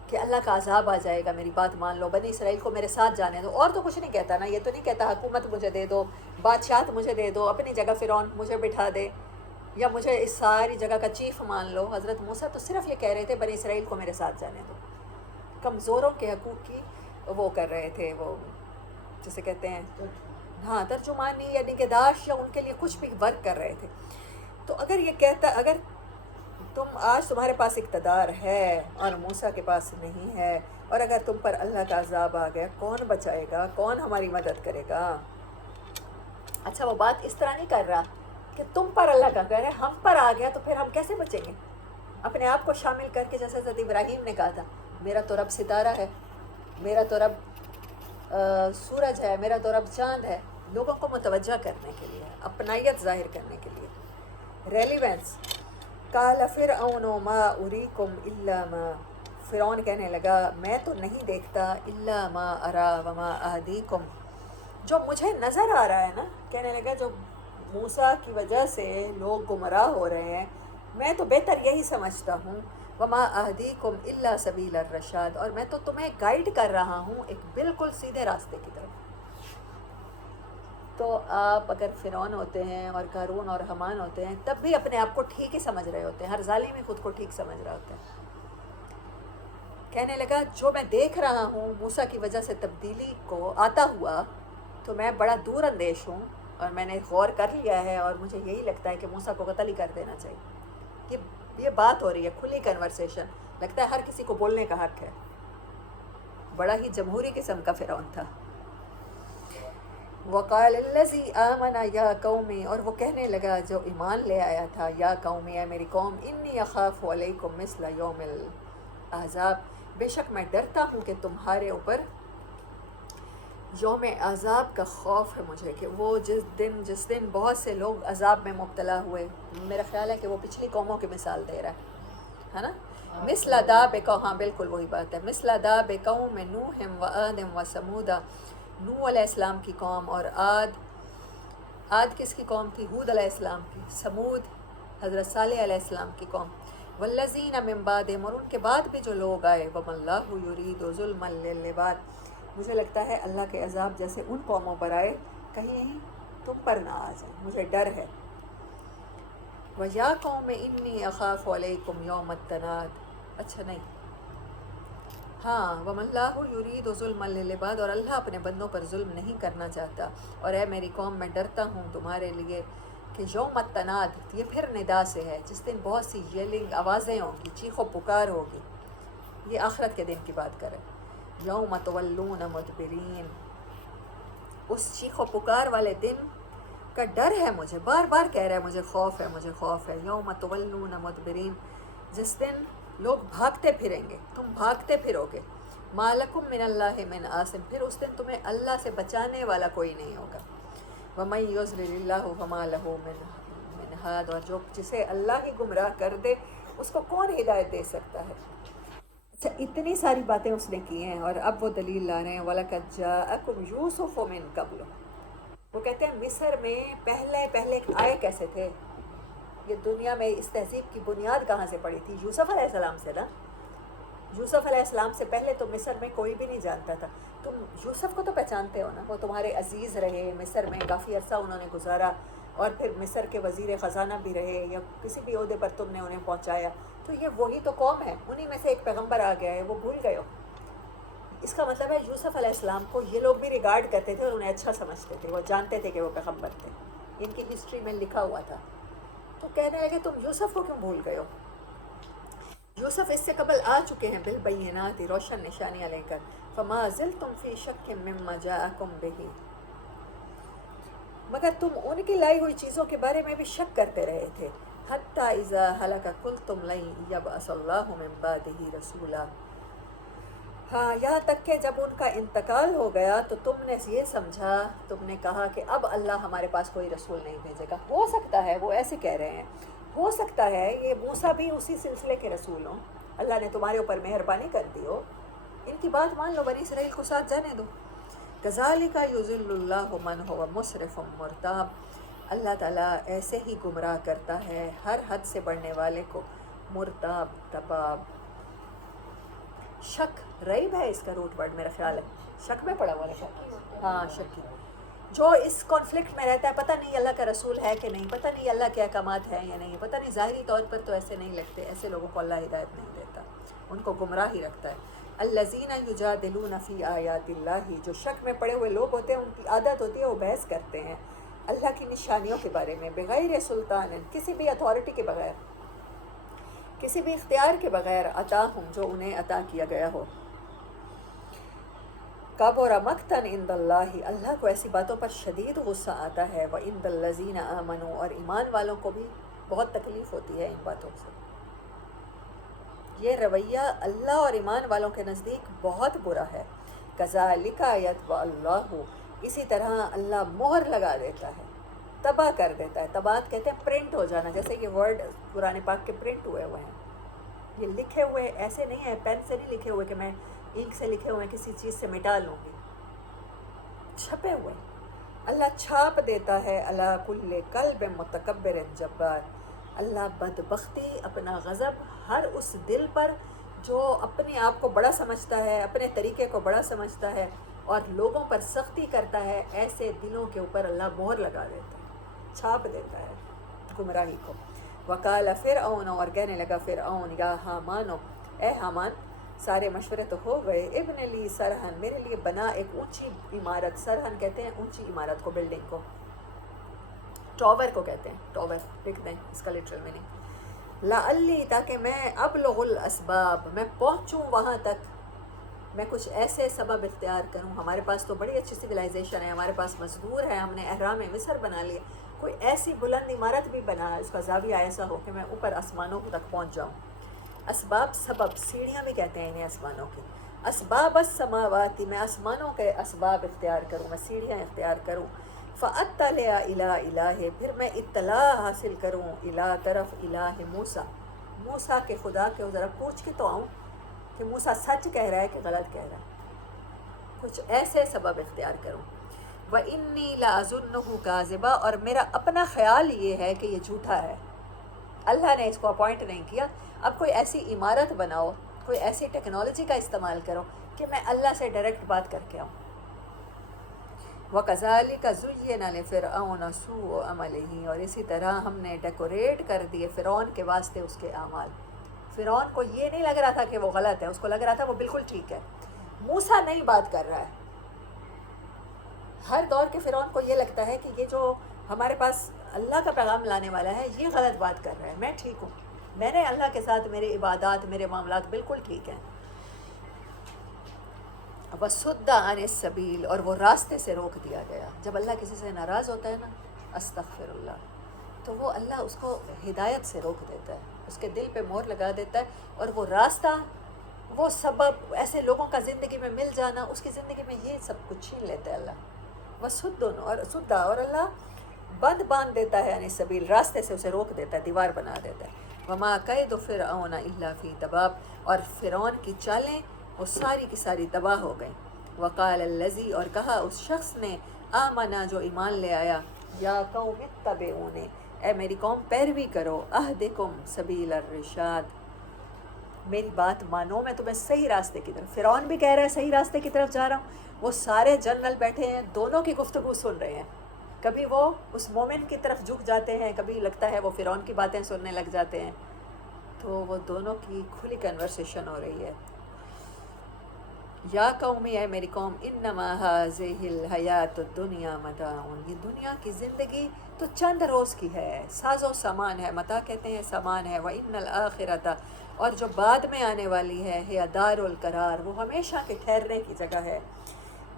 کہ اللہ کا عذاب آ جائے گا، میری بات مان لو، بنی اسرائیل کو میرے ساتھ جانے دو، اور تو کچھ نہیں کہتا نا، یہ تو نہیں کہتا حکومت مجھے دے دو، بادشاہت مجھے دے دو، اپنی جگہ فرعون مجھے بٹھا دے، یا مجھے اس ساری جگہ کا چیف مان لو۔ حضرت موسیٰ تو صرف یہ کہہ رہے تھے بنی اسرائیل کو میرے ساتھ جانے دو، کمزوروں کے حقوق کی وہ کر رہے تھے، وہ جسے کہتے ہیں ہاں ترجمانی یا نگہداشت، یا ان کے لیے کچھ بھی ورک کر رہے تھے۔ تو اگر یہ کہتا، اگر آج تمہارے پاس اقتدار ہے اور موسیٰ کے پاس نہیں ہے، اور اگر تم پر اللہ کا عذاب آ گیا، کون بچائے گا، کون ہماری مدد کرے گا؟ اچھا، وہ بات اس طرح نہیں کر رہا کہ تم پر اللہ کا کہہ رہے، ہم پر آ گیا تو پھر ہم کیسے بچیں گے؟ اپنے آپ کو شامل کر کے، جیسے حضرت ابراہیم نے کہا تھا، میرا تو رب ستارہ ہے، میرا تو رب سورج ہے، میرا تو رب چاند ہے، لوگوں کو متوجہ کرنے کے لیے، اپنائیت ظاہر کرنے کے لیے، ریلیونس۔ قال فرعون ما اریکم الا ما، فرعون کہنے لگا میں تو نہیں دیکھتا الا ما ارا وما اہدیکم، جو مجھے نظر آ رہا ہے نا، کہنے لگا جو موسیٰ کی وجہ سے لوگ گمراہ ہو رہے ہیں، میں تو بہتر یہی سمجھتا ہوں، وما اہدیکم الا سبیل الرشاد، اور میں تو تمہیں گائیڈ کر رہا ہوں ایک بالکل سیدھے راستے کی طرف۔ تو آپ اگر فرعون ہوتے ہیں اور قارون اور حامان ہوتے ہیں، تب بھی اپنے آپ کو ٹھیک ہی سمجھ رہے ہوتے ہیں، ہر ظالم ہی خود کو ٹھیک سمجھ رہا ہوتا ہے۔ کہنے لگا جو میں دیکھ رہا ہوں موسیٰ کی وجہ سے تبدیلی کو آتا ہوا، تو میں بڑا دور اندیش ہوں، اور میں نے غور کر لیا ہے، اور مجھے یہی لگتا ہے کہ موسیٰ کو قتل ہی کر دینا چاہیے۔ یہ بات ہو رہی ہے، کھلی کنورسیشن، لگتا ہے ہر کسی کو بولنے کا حق ہے، بڑا ہی جمہوری قسم کا فرعون تھا۔ وقال الذی آمن یا قومی، اور وہ کہنے لگا جو ایمان لے آیا تھا، یا قومی، اے میری قوم، انی اخاف علیکم مثل یوم الاحزاب، بے شک میں ڈرتا ہوں کہ تمہارے اوپر یوم عذاب کا خوف ہے مجھے، کہ وہ جس دن بہت سے لوگ عذاب میں مبتلا ہوئے، میرا خیال ہے کہ وہ پچھلی قوموں کی مثال دے رہا ہے نا، مثل داب قوم، ہاں بالکل وہی بات ہے، مثل داب قوم نوح و عاد و ثمود، نوح علیہ السلام کی قوم، اور عاد کس کی قوم تھی؟ ہود علیہ السلام کی، ثمود حضرت صالح علیہ السلام کی قوم، والذین من بعدہم، اور ان کے بعد بھی جو لوگ آئے، وَمَا اللَّهُ يُرِيدُ ظُلْمًا لِلْعِبَادِ، مجھے لگتا ہے اللہ کے عذاب جیسے ان قوموں پر آئے، کہیں تم پر نہ آ جائے، مجھے ڈر ہے۔ وَيَا قَوْمِ إِنِّي أَخَافُ عَلَيْكُمْ يَوْمَ التَّنَادِ، اچھا نہیں، ہاں، وَمَا اللَّهُ يُرِيدُ ظُلْمًا لِلْعِبَادِ، اور اللہ اپنے بندوں پر ظلم نہیں کرنا چاہتا، اور اے میری قوم میں ڈرتا ہوں تمہارے لیے کہ یوم التناد، یہ پھر ندا سے ہے، جس دن بہت سی یلنگ آوازیں ہوں گی، چیخ و پکار ہوگی، یہ آخرت کے دن کی بات کریں، یوم تولون مدبرین، اس چیخ و پکار والے دن کا ڈر ہے مجھے، بار بار کہہ رہا ہے مجھے خوف ہے، مجھے خوف ہے، یوم تولون مدبرین، جس دن لوگ بھاگتے پھریں گے، تم بھاگتے پھرو گے، ما لکم من اللہ من عاصم، پھر اس دن تمہیں اللہ سے بچانے والا کوئی نہیں ہوگا، وَمَن يُضْلِلِ اللَّهُ فَمَا لَهُ مِنْ هَادٍ، اور جو جسے اللہ ہی گمراہ کر دے اس کو کون ہدایت دے سکتا ہے۔ اچھا، اتنی ساری باتیں اس نے کی ہیں، اور اب وہ دلیل لا رہے ہیں، وَلَقَدْ جَاءَكُمْ يُوسُفُ مِنْ قَبْلُ، وہ کہتے ہیں مصر میں پہلے آئے کیسے تھے، یہ دنیا میں اس تہذیب کی بنیاد کہاں سے پڑی تھی؟ یوسف علیہ السلام سے نا، یوسف علیہ السلام سے پہلے تو مصر میں کوئی بھی نہیں جانتا تھا، تم یوسف کو تو پہچانتے ہو نا، وہ تمہارے عزیز رہے، مصر میں کافی عرصہ انہوں نے گزارا، اور پھر مصر کے وزیر خزانہ بھی رہے، یا کسی بھی عہدے پر تم نے انہیں پہنچایا، تو یہ وہی تو قوم ہے، انہی میں سے ایک پیغمبر آ گیا ہے، وہ بھول گئے ہو۔ اس کا مطلب ہے یوسف علیہ السلام کو یہ لوگ بھی ریگارڈ کرتے تھے اور انہیں اچھا سمجھتے تھے، وہ جانتے تھے کہ وہ پیغمبر تھے، ان کی ہسٹری میں لکھا ہوا تھا، تو کہنے لگے تم یوسف کو کیوں بھول گئے ہو؟ یوسف اس سے قبل آ چکے ہیں بالبینات، روشن نشانیاں لے کر، فما زلتم فی شک مما جاءکم بہ، مگر تم ان کی لائی ہوئی چیزوں کے بارے میں بھی شک کرتے رہے تھے، حتی اذا ہلک قلتم لن یبعث اللہ من بعدہ رسولا، ہاں یہاں تک کہ جب ان کا انتقال ہو گیا تو تم نے یہ سمجھا، تم نے کہا کہ اب اللہ ہمارے پاس کوئی رسول نہیں بھیجے گا۔ ہو سکتا ہے وہ ایسے کہہ رہے ہیں، ہو سکتا ہے یہ موسیٰ بھی اسی سلسلے کے رسول ہوں، اللہ نے تمہارے اوپر مہربانی کر دی ہو، ان کی بات مان لو، بنی اسرائیل کو ساتھ جانے دو۔ کذالک یضل اللہ من هو مسرف مرتاب، اللہ تعالیٰ ایسے ہی گمراہ کرتا ہے ہر حد سے بڑھنے والے کو، مرتاب تباب، شک ریب ہے اس کا روٹ ورڈ میرا خیال ہے، شک میں پڑا ہوا ہے، ہاں شکی، جو اس کانفلکٹ میں رہتا ہے، پتہ نہیں اللہ کا رسول ہے کہ نہیں، پتہ نہیں اللہ کے احکامات ہیں یا نہیں، پتہ نہیں، ظاہری طور پر تو ایسے نہیں لگتے، ایسے لوگوں کو اللہ ہدایت نہیں دیتا، ان کو گمراہ ہی رکھتا ہے۔ الذین یجادلون فی آیات اللہ، جو شک میں پڑے ہوئے لوگ ہوتے ہیں ان کی عادت ہوتی ہے وہ بحث کرتے ہیں اللہ کی نشانیوں کے بارے میں، بغیر سلطان، کسی بھی اتھارٹی کے بغیر، کسی بھی اختیار کے بغیر، عطاہم، جو انہیں عطا کیا گیا ہو۔ کبر مقتن عند اللہ، اللہ کو ایسی باتوں پر شدید غصہ آتا ہے، وعند الذین آمنوا، اور ایمان والوں کو بھی بہت تکلیف ہوتی ہے ان باتوں سے۔ یہ رویہ اللہ اور ایمان والوں کے نزدیک بہت برا ہے۔ کذالک یطبع اللہ، اسی طرح اللہ مہر لگا دیتا ہے، تباہ کر دیتا ہے، تباہت کہتے ہیں پرنٹ ہو جانا، جیسے یہ ورڈ قرآن پاک کے پرنٹ ہوئے ہوئے ہیں، یہ لکھے ہوئے ایسے نہیں ہیں، پین سے نہیں لکھے ہوئے کہ میں انک سے لکھے ہوئے کسی چیز سے مٹا لوں گی، چھپے ہوئے، اللہ چھاپ دیتا ہے، اللہ کل قلب متکبر جبار، اللہ بدبختی، اپنا غضب ہر اس دل پر جو اپنے آپ کو بڑا سمجھتا ہے، اپنے طریقے کو بڑا سمجھتا ہے اور لوگوں پر سختی کرتا ہے، ایسے دلوں کے اوپر اللہ مہر لگا دیتا ہے، چھاپ دیتا ہے گمراہی کو۔ وقال فرعون، اور کہنے لگا فرعون، یا حامانو، اے حامان، سارے مشورے تو ہو گئے، ابن لی سرحن، میرے لیے بنا ایک اونچی عمارت، سرحن کہتے ہیں اونچی عمارت کو، بلڈنگ کو، ٹاور کو کہتے ہیں، ٹاور لکھ دیں اس کا لٹرل میننگ، لعلی، تاکہ میں ابلغ الاسباب، میں پہنچوں وہاں تک، میں کچھ ایسے سبب اختیار کروں، ہمارے پاس تو بڑی اچھی سویلائزیشن ہے، ہمارے پاس مزدور ہے، ہم نے اہرام مصر بنا لیا، کوئی ایسی بلند عمارت بھی بنا، اس کا زاویہ ایسا ہو کہ میں اوپر آسمانوں تک پہنچ جاؤں۔ اسباب، سبب، سیڑھیاں بھی کہتے ہیں انہیں آسمانوں کی، اسباب السماوات، میں آسمانوں کے اسباب اختیار کروں، میں سیڑھیاں اختیار کروں، فاطلع الی الہ، پھر میں اطلاع حاصل کروں، الی، طرف، الہ موسیٰ، موسیٰ کے خدا کے، ذرا پوچھ کے تو آؤں کہ موسیٰ سچ کہہ رہا ہے کہ غلط کہہ رہا ہے، کچھ ایسے سبب اختیار کروں۔ وَإِنِّي لَأَظُنُّهُ كَاذِبًا، اور میرا اپنا خیال یہ ہے کہ یہ جھوٹا ہے، اللہ نے اس کو اپوائنٹ نہیں کیا، اب کوئی ایسی عمارت بناؤ، کوئی ایسی ٹیکنالوجی کا استعمال کرو کہ میں اللہ سے ڈائریکٹ بات کر کے آؤں۔ وَكَذَلِكَ زُيِّنَ لِفِرْعَوْنَ سُوءُ عَمَلِهِ، اور اسی طرح ہم نے ڈیکوریٹ کر دیے فرعون کے واسطے اس کے اعمال، فرعون کو یہ نہیں لگ رہا تھا کہ وہ غلط ہے، اس کو لگ رہا تھا وہ بالکل ٹھیک ہے، موسیٰ نہیں بات کر رہا ہے، ہر دور کے فرعون کو یہ لگتا ہے کہ یہ جو ہمارے پاس اللہ کا پیغام لانے والا ہے یہ غلط بات کر رہا ہے، میں ٹھیک ہوں، میں نے اللہ کے ساتھ میرے عبادات، میرے معاملات بالکل ٹھیک ہیں۔ وَصُدَّ عَنِ السَّبِيلِ، اور وہ راستے سے روک دیا گیا، جب اللہ کسی سے ناراض ہوتا ہے نا، استغفر اللہ، تو وہ اللہ اس کو ہدایت سے روک دیتا ہے، اس کے دل پہ مہر لگا دیتا ہے، اور وہ راستہ، وہ سبب، ایسے لوگوں کا زندگی میں مل جانا، اس کی زندگی میں یہ سب کچھ چھین لیتا ہے اللہ۔ وَصُدٌّ، اور سدّا، اور اللہ بند باندھ دیتا ہے، عن السبیل، راستے سے اسے روک دیتا ہے، دیوار بنا دیتا ہے۔ وما کید فرعون الا فی تباب، اور فرعون کی چالیں وہ ساری کی ساری تباہ ہو گئیں۔ وقال الذی، اور کہا اس شخص نے، آمنا، جو ایمان لے آیا، یا قوم اتبعونی، اے میری قوم پیروی کرو، اہدکم سبیل الرشاد، میری بات مانو، میں تمہیں صحیح راستے کی طرف، فرعون بھی کہہ رہا ہے صحیح راستے کی طرف جا رہا ہوں، وہ سارے جنرل بیٹھے ہیں، دونوں کی گفتگو سن رہے ہیں، کبھی وہ اس مومن کی طرف جھک جاتے ہیں، کبھی لگتا ہے وہ فرعون کی باتیں سننے لگ جاتے ہیں، تو وہ دونوں کی کھلی کنورسیشن ہو رہی ہے۔ یا قومی، اے میری قوم، انما ھذہ الحیات الدنیا متاع، یہ دنیا کی زندگی تو چند روز کی ہے، ساز و سامان ہے، متاع کہتے ہیں سامان ہے، وان الآخرۃ، اور جو بعد میں آنے والی ہے، دار القرار، وہ ہمیشہ کے ٹھہرنے کی جگہ ہے۔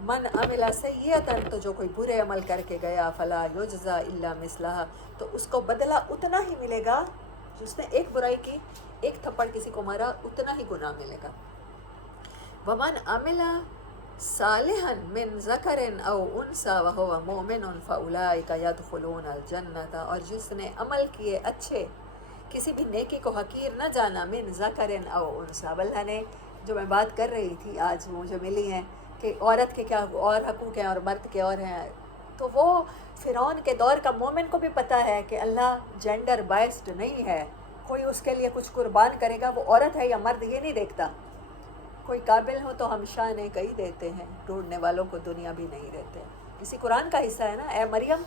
من عمل سیئۃ تو جو کوئی برے عمل کر کے گیا فلا یجزا الا مثلہا تو اس کو بدلہ اتنا ہی ملے گا، جس نے ایک برائی کی، ایک تھپڑ کسی کو مارا، اتنا ہی گناہ ملے گا۔ ومن عمل صالحا من ذکر او انثی وهو مؤمن فاولئک یدخلون الجنۃ، اور جس نے عمل کیے اچھے، کسی بھی نیکی کو حقیر نہ جانا، من ذکر او انثی، اللہ نے جو میں بات کر رہی تھی آج مجھے ملی ہیں کہ عورت کے کیا اور حقوق ہیں اور مرد کے اور ہیں، تو وہ فرعون کے دور کا مومن کو بھی پتہ ہے کہ اللہ جینڈر بائسڈ نہیں ہے، کوئی اس کے لیے کچھ قربان کرے گا وہ عورت ہے یا مرد یہ نہیں دیکھتا، کوئی قابل ہو تو ہم شان کہیں دیتے ہیں، ڈھونڈنے والوں کو دنیا بھی نہیں دیتے۔ کسی قرآن کا حصہ ہے نا، اے مریم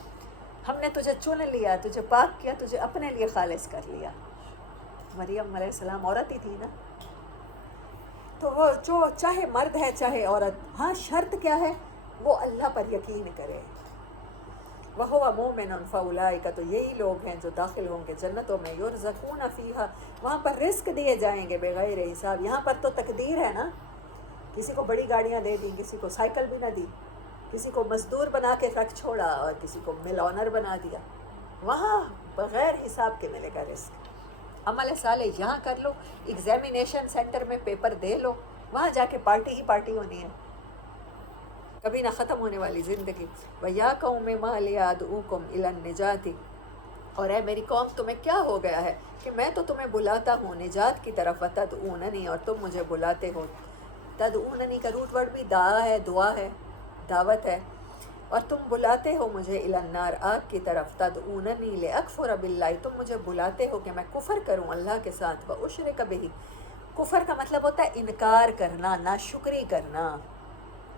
ہم نے تجھے چن لیا، تجھے پاک کیا، تجھے اپنے لیے خالص کر لیا۔ مریم علیہ السلام عورت ہی تھی نا، تو وہ جو چاہے مرد ہے چاہے عورت، ہاں شرط کیا ہے، وہ اللہ پر یقین کرے۔ وَهُوَ مُؤْمِنٌ فَأُولَٰئِكَ تو یہی لوگ ہیں جو داخل ہوں گے جنتوں میں، يُرْزَقُونَ فِيهَا وہاں پر رزق دیے جائیں گے بغیر حساب۔ یہاں پر تو تقدیر ہے نا، کسی کو بڑی گاڑیاں دے دیں، کسی کو سائیکل بھی نہ دی، کسی کو مزدور بنا کے رکھ چھوڑا اور کسی کو مل آنر بنا دیا۔ وہاں بغیر حساب کے ملے گا رزق۔ عمل صالح یہاں کر لو، ایگزامینیشن سینٹر میں پیپر دے لو، وہاں جا کے پارٹی ہی پارٹی ہونی ہے، کبھی نہ ختم ہونے والی زندگی۔ وَيَا قَوْمِ مَا لِيَ أَدْعُوكُمْ إِلَى النِّجَاةِ اور اے میری قوم تمہیں کیا ہو گیا ہے کہ میں تو تمہیں بلاتا ہوں نجات کی طرف، وَتَدْعُونَنِي اور تم مجھے بلاتے ہو۔ تدعوننی کا روٹ ورڈ بھی دعا ہے، دعا ہے، دعوت ہے، اور تم بلاتے ہو مجھے الی النار آگ کی طرف، تدعوننی لأکفر باللہ تم مجھے بلاتے ہو کہ میں کفر کروں اللہ کے ساتھ، وأشرک بہ کفر کا مطلب ہوتا ہے انکار کرنا، ناشکری کرنا۔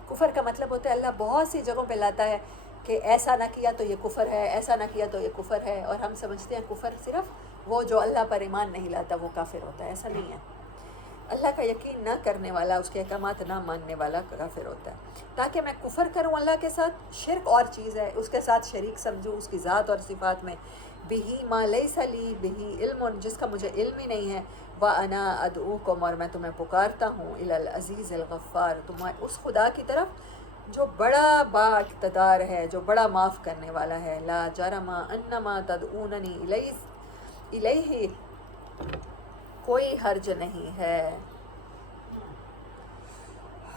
کفر کا مطلب ہوتا ہے اللہ بہت سی جگہوں پہ لاتا ہے کہ ایسا نہ کیا تو یہ کفر ہے، ایسا نہ کیا تو یہ کفر ہے، اور ہم سمجھتے ہیں کفر صرف وہ جو اللہ پر ایمان نہیں لاتا وہ کافر ہوتا ہے، ایسا نہیں ہے۔ اللہ کا یقین نہ کرنے والا، اس کے احکامات نہ ماننے والا کافر ہوتا ہے۔ تاکہ میں کفر کروں اللہ کے ساتھ، شرک اور چیز ہے، اس کے ساتھ شریک سمجھوں اس کی ذات اور صفات میں، بِہِ مَا لَيْسَ لِي بِهِ عِلْمٌ جس کا مجھے علم ہی نہیں ہے، وَأَنَا أَدْعُوكُمْ اور میں تمہیں پکارتا ہوں إِلَى الْعَزِيزِ الْغَفَّارِ تمہیں اس خدا کی طرف جو بڑا با اقتدار ہے، جو بڑا معاف کرنے والا ہے۔ لا جرم انما تدعوننی الیہ کوئی حرج نہیں ہے،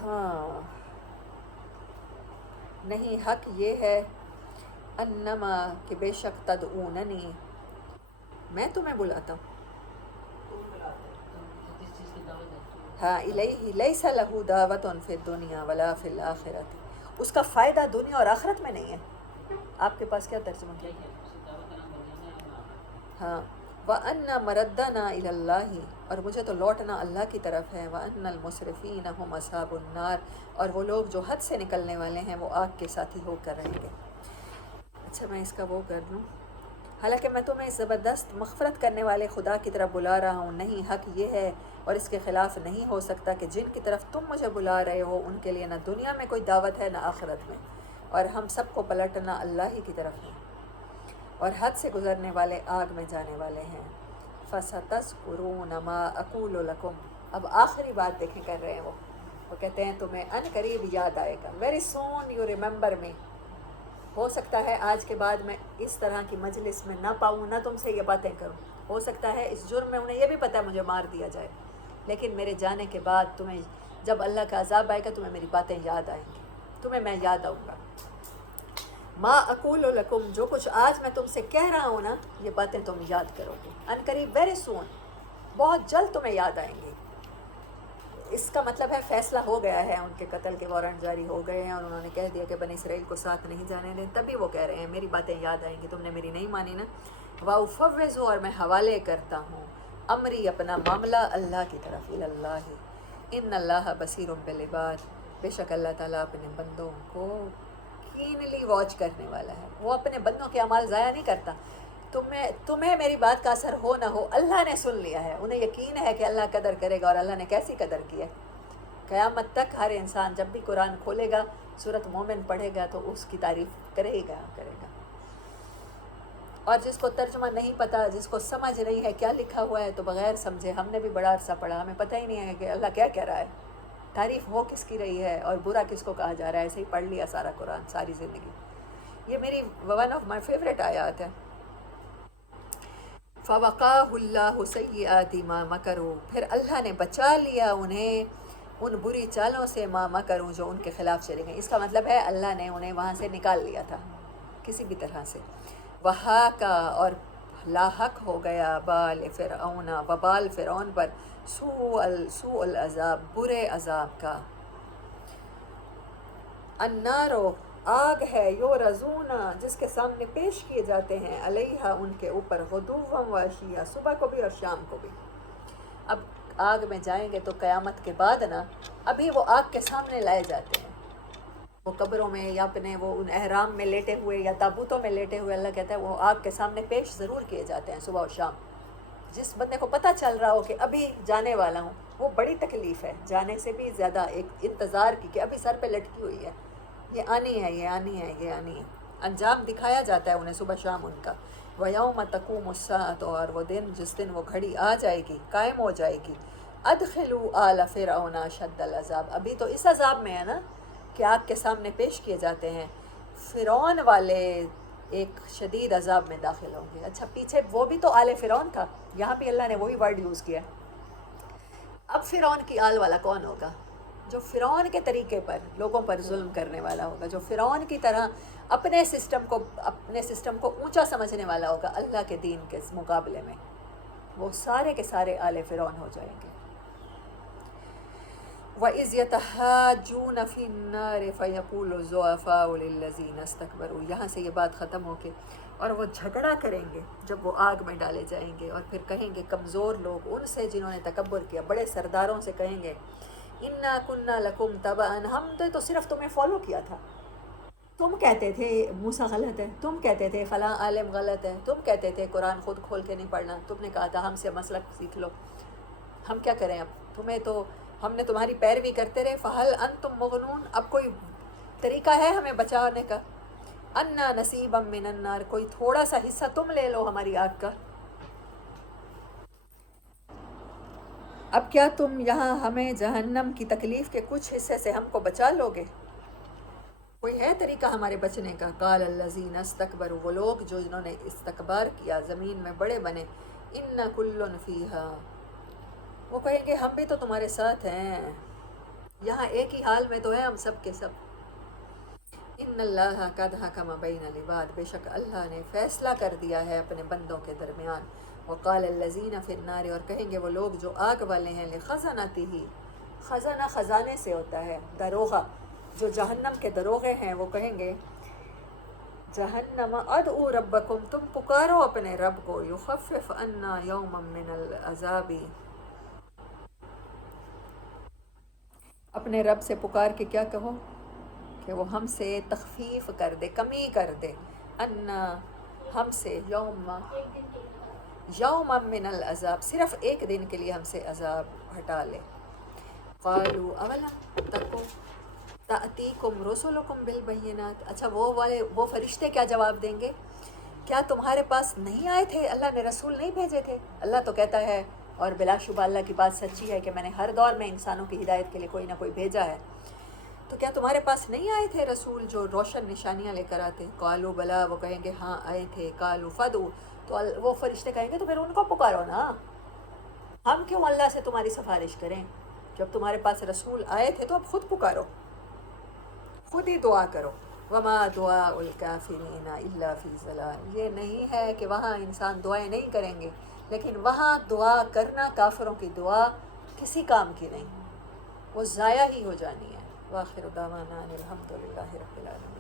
ہاں نہیں، حق یہ ہے انما کہ بے شک تدعوننی میں تمہیں بلاتا ہوں، ہاں الیہ لیس لہ دعوت فی الدنیا ولا فی الآخرۃ اس کا فائدہ دنیا اور آخرت میں نہیں ہے۔ آپ کے پاس کیا ترجمہ کیا؟ ہاں وَأَنَّ مَرَدَّنَا إِلَى اللَّهِ اور مجھے تو لوٹنا اللہ کی طرف ہے، وَأَنَّ الْمُسْرِفِينَ هُمْ أَصْحَابُ النَّارِ اور وہ لوگ جو حد سے نکلنے والے ہیں وہ آگ کے ساتھی ہو کر رہیں گے۔ اچھا میں اس کا وہ کر لوں، حالانکہ میں تمہیں زبردست مغفرت کرنے والے خدا کی طرف بلا رہا ہوں، نہیں حق یہ ہے اور اس کے خلاف نہیں ہو سکتا کہ جن کی طرف تم مجھے بلا رہے ہو ان کے لیے نہ دنیا میں کوئی دعوت ہے نہ آخرت میں، اور ہم سب کو پلٹنا اللہ ہی کی طرف ہے، اور حد سے گزرنے والے آگ میں جانے والے ہیں۔ فَسَتَذْكُرُونَ مَا أَقُولُ لَكُمْ اب آخری بات دیکھیں کر رہے ہیں وہ کہتے ہیں تمہیں ان قریب یاد آئے گا، ویری سون یو ریممبر می۔ ہو سکتا ہے آج کے بعد میں اس طرح کی مجلس میں نہ پاؤں، نہ تم سے یہ باتیں کروں، ہو سکتا ہے اس جرم میں انہیں یہ بھی پتہ ہے مجھے مار دیا جائے، لیکن میرے جانے کے بعد تمہیں جب اللہ کا عذاب آئے گا تمہیں میری باتیں یاد آئیں گی، تمہیں میں یاد آؤں گا۔ ما اقول لکم جو کچھ آج میں تم سے کہہ رہا ہوں نا یہ باتیں تم یاد کرو گے، ان قریب ویری سون بہت جلد تمہیں یاد آئیں گی۔ اس کا مطلب ہے فیصلہ ہو گیا ہے، ان کے قتل کے وارنٹ جاری ہو گئے ہیں اور انہوں نے کہہ دیا کہ بنی اسرائیل کو ساتھ نہیں جانے دیں، تبھی وہ کہہ رہے ہیں میری باتیں یاد آئیں گی، تم نے میری نہیں مانی نا۔ وَأُفَوِّضُ اور میں حوالے کرتا ہوں امری اپنا معاملہ اللہ کی طرف، اللہ ان اللہ بصیر بالعباد بے شک اللہ تعالیٰ اپنے بندوں کو کینلی واچ کرنے والا ہے، وہ اپنے بندوں کے اعمال ضائع نہیں کرتا۔ تمہیں میری بات کا اثر ہو نہ ہو اللہ نے سن لیا ہے، انہیں یقین ہے کہ اللہ قدر کرے گا، اور اللہ نے کیسی قدر کی ہے۔ قیامت تک ہر انسان جب بھی قرآن کھولے گا سورۃ مومن پڑھے گا تو اس کی تعریف کرے گا۔ اور جس کو ترجمہ نہیں پتہ، جس کو سمجھ نہیں ہے کیا لکھا ہوا ہے تو بغیر سمجھے، ہم نے بھی بڑا عرصہ پڑھا، ہمیں پتہ ہی نہیں ہے کہ اللہ کیا کہہ رہا ہے، تعریف ہو کس کی رہی ہے اور برا کس کو کہا جا رہا ہے. ایسے ہی پڑھ لیا سارا قرآن ساری زندگی. یہ میری ون آف مائی فیوریٹ آیات ہے. فَوَقَاهُ اللَّهُ سَيِّئَاتِ مَا مَكَرُوا، پھر اللہ نے بچا لیا انہیں ان بری چالوں سے، ما مکروں جو ان کے خلاف چلے گئے. اس کا مطلب ہے اللہ نے انہیں وہاں سے نکال لیا تھا کسی بھی طرح سے. وَحَاقَ، اور لاحق ہو گیا، بال فرعون، وبال فرعون پر، سوء العذاب، برے عذاب کا. النارو، آگ ہے، یورزون، جس کے سامنے پیش کیے جاتے ہیں، علیہا، ان کے اوپر، غدوا وعشیا، صبح کو بھی اور شام کو بھی. اب آگ میں جائیں گے تو قیامت کے بعد نا، ابھی وہ آگ کے سامنے لائے جاتے ہیں. وہ قبروں میں یا اپنے وہ ان احرام میں لیٹے ہوئے یا تابوتوں میں لیٹے ہوئے، اللہ کہتا ہے وہ آگ کے سامنے پیش ضرور کیے جاتے ہیں صبح و شام. جس بندے کو پتہ چل رہا ہو کہ ابھی جانے والا ہوں، وہ بڑی تکلیف ہے، جانے سے بھی زیادہ ایک انتظار کی کہ ابھی سر پہ لٹکی ہوئی ہے، یہ آنی ہے، یہ آنی ہے، یہ آنی ہے. انجام دکھایا جاتا ہے انہیں صبح شام ان کا. وَيَوْمَ تَقُومُ السَّاعَةُ، اور وہ دن جس دن وہ گھڑی آ جائے گی، قائم ہو جائے گی. ادخلوا آل فرعون اشد العذاب، ابھی تو اس عذاب میں ہے نا کہ آگ کے سامنے پیش کیے جاتے ہیں. فرعون والے ایک شدید عذاب میں داخل ہوں گے. اچھا پیچھے وہ بھی تو آل فرعون تھا، یہاں بھی اللہ نے وہی ورڈ یوز کیا. اب فرعون کی آل والا کون ہوگا؟ جو فرعون کے طریقے پر لوگوں پر ظلم کرنے والا ہوگا، جو فرعون کی طرح اپنے سسٹم کو اونچا سمجھنے والا ہوگا اللہ کے دین کے مقابلے میں. وہ سارے کے سارے آل فرعون ہو جائیں گے. وَإِذْ يَتَحَاجُّونَ فِي النَّارِ فَيَقُولُ الضُّعَفَاءُ لِلَّذِينَ اسْتَكْبَرُوا، یہاں سے یہ بات ختم ہو کے، اور وہ جھگڑا کریں گے جب وہ آگ میں ڈالے جائیں گے، اور پھر کہیں گے کمزور لوگ ان سے جنہوں نے تکبر کیا، بڑے سرداروں سے کہیں گے اِنَّا كُنَّا لَكُمْ تَبَعًا، ہم تو صرف تمہیں فالو کیا تھا. تم کہتے تھے موسیٰ غلط ہے، تم کہتے تھے فلاں عالم غلط ہے، تم کہتے تھے قرآن خود کھول کے نہیں پڑھنا، تم نے کہا تھا ہم سے مسلک سیکھ لو. ہم کیا کریں اب، تمہیں تو ہم نے تمہاری پیروی کرتے رہے. فَهَلْ أَنْتُمْ مُغْنُونَ، اب کوئی طریقہ ہے ہمیں بچانے کا. أَنَّا نَصِيبًا مِّنَ النَّارِ، کوئی تھوڑا سا حصہ تم لے لو ہماری آگ کا. اب کیا تم یہاں ہمیں جہنم کی تکلیف کے کچھ حصے سے ہم کو بچا لو گے؟ کوئی ہے طریقہ ہمارے بچنے کا؟ قال الذین استکبروا، وہ لوگ جو جنہوں نے استکبار کیا، زمین میں بڑے بنے، ان کل فیہا، وہ کہیں گے ہم بھی تو تمہارے ساتھ ہیں، یہاں ایک ہی حال میں تو ہے ہم سب کے سب. ان اللہ قد حکم بین العباد، بے شک اللہ نے فیصلہ کر دیا ہے اپنے بندوں کے درمیان. وقال الذین فی النار، اور کہیں گے وہ لوگ جو آگ والے ہیں، لخزنتہ، خزانہ خزانے سے ہوتا ہے، دروغہ، جو جہنم کے دروغے ہیں وہ کہیں گے جہنم ادعو ربکم، تم پکارو اپنے رب کو، یخفف عنا یوما من العذاب، اپنے رب سے پکار کے کیا کہو کہ وہ ہم سے تخفیف کر دے، کمی کر دے، عنا، ہم سے، یوما من العذاب، صرف ایک دن کے لیے ہم سے عذاب ہٹا لے. قالوا اولم تکو تأتیکم رسلکم بالبینات، اچھا وہ فرشتے کیا جواب دیں گے؟ کیا تمہارے پاس نہیں آئے تھے؟ اللہ نے رسول نہیں بھیجے تھے؟ اللہ تو کہتا ہے، اور بلا شبہ اللہ کی بات سچی ہے کہ میں نے ہر دور میں انسانوں کی ہدایت کے لیے کوئی نہ کوئی بھیجا ہے. تو کیا تمہارے پاس نہیں آئے تھے رسول جو روشن نشانیاں لے کر آتے؟ قالوا بلا، وہ کہیں گے ہاں آئے تھے. قالوا فدعوا، تو وہ فرشتے کہیں گے تو پھر ان کو پکارو نا، ہم کیوں اللہ سے تمہاری سفارش کریں؟ جب تمہارے پاس رسول آئے تھے تو اب خود پکارو، خود ہی دعا کرو. وما دعاء الکافرین الا فی ضلال، یہ نہیں ہے کہ وہاں انسان دعائیں نہیں کریں گے، لیکن وہاں دعا کرنا کافروں کی دعا کسی کام کی نہیں، وہ ضائع ہی ہو جانی ہے. وآخر دعوانا ان الحمد للہ رب العالمین.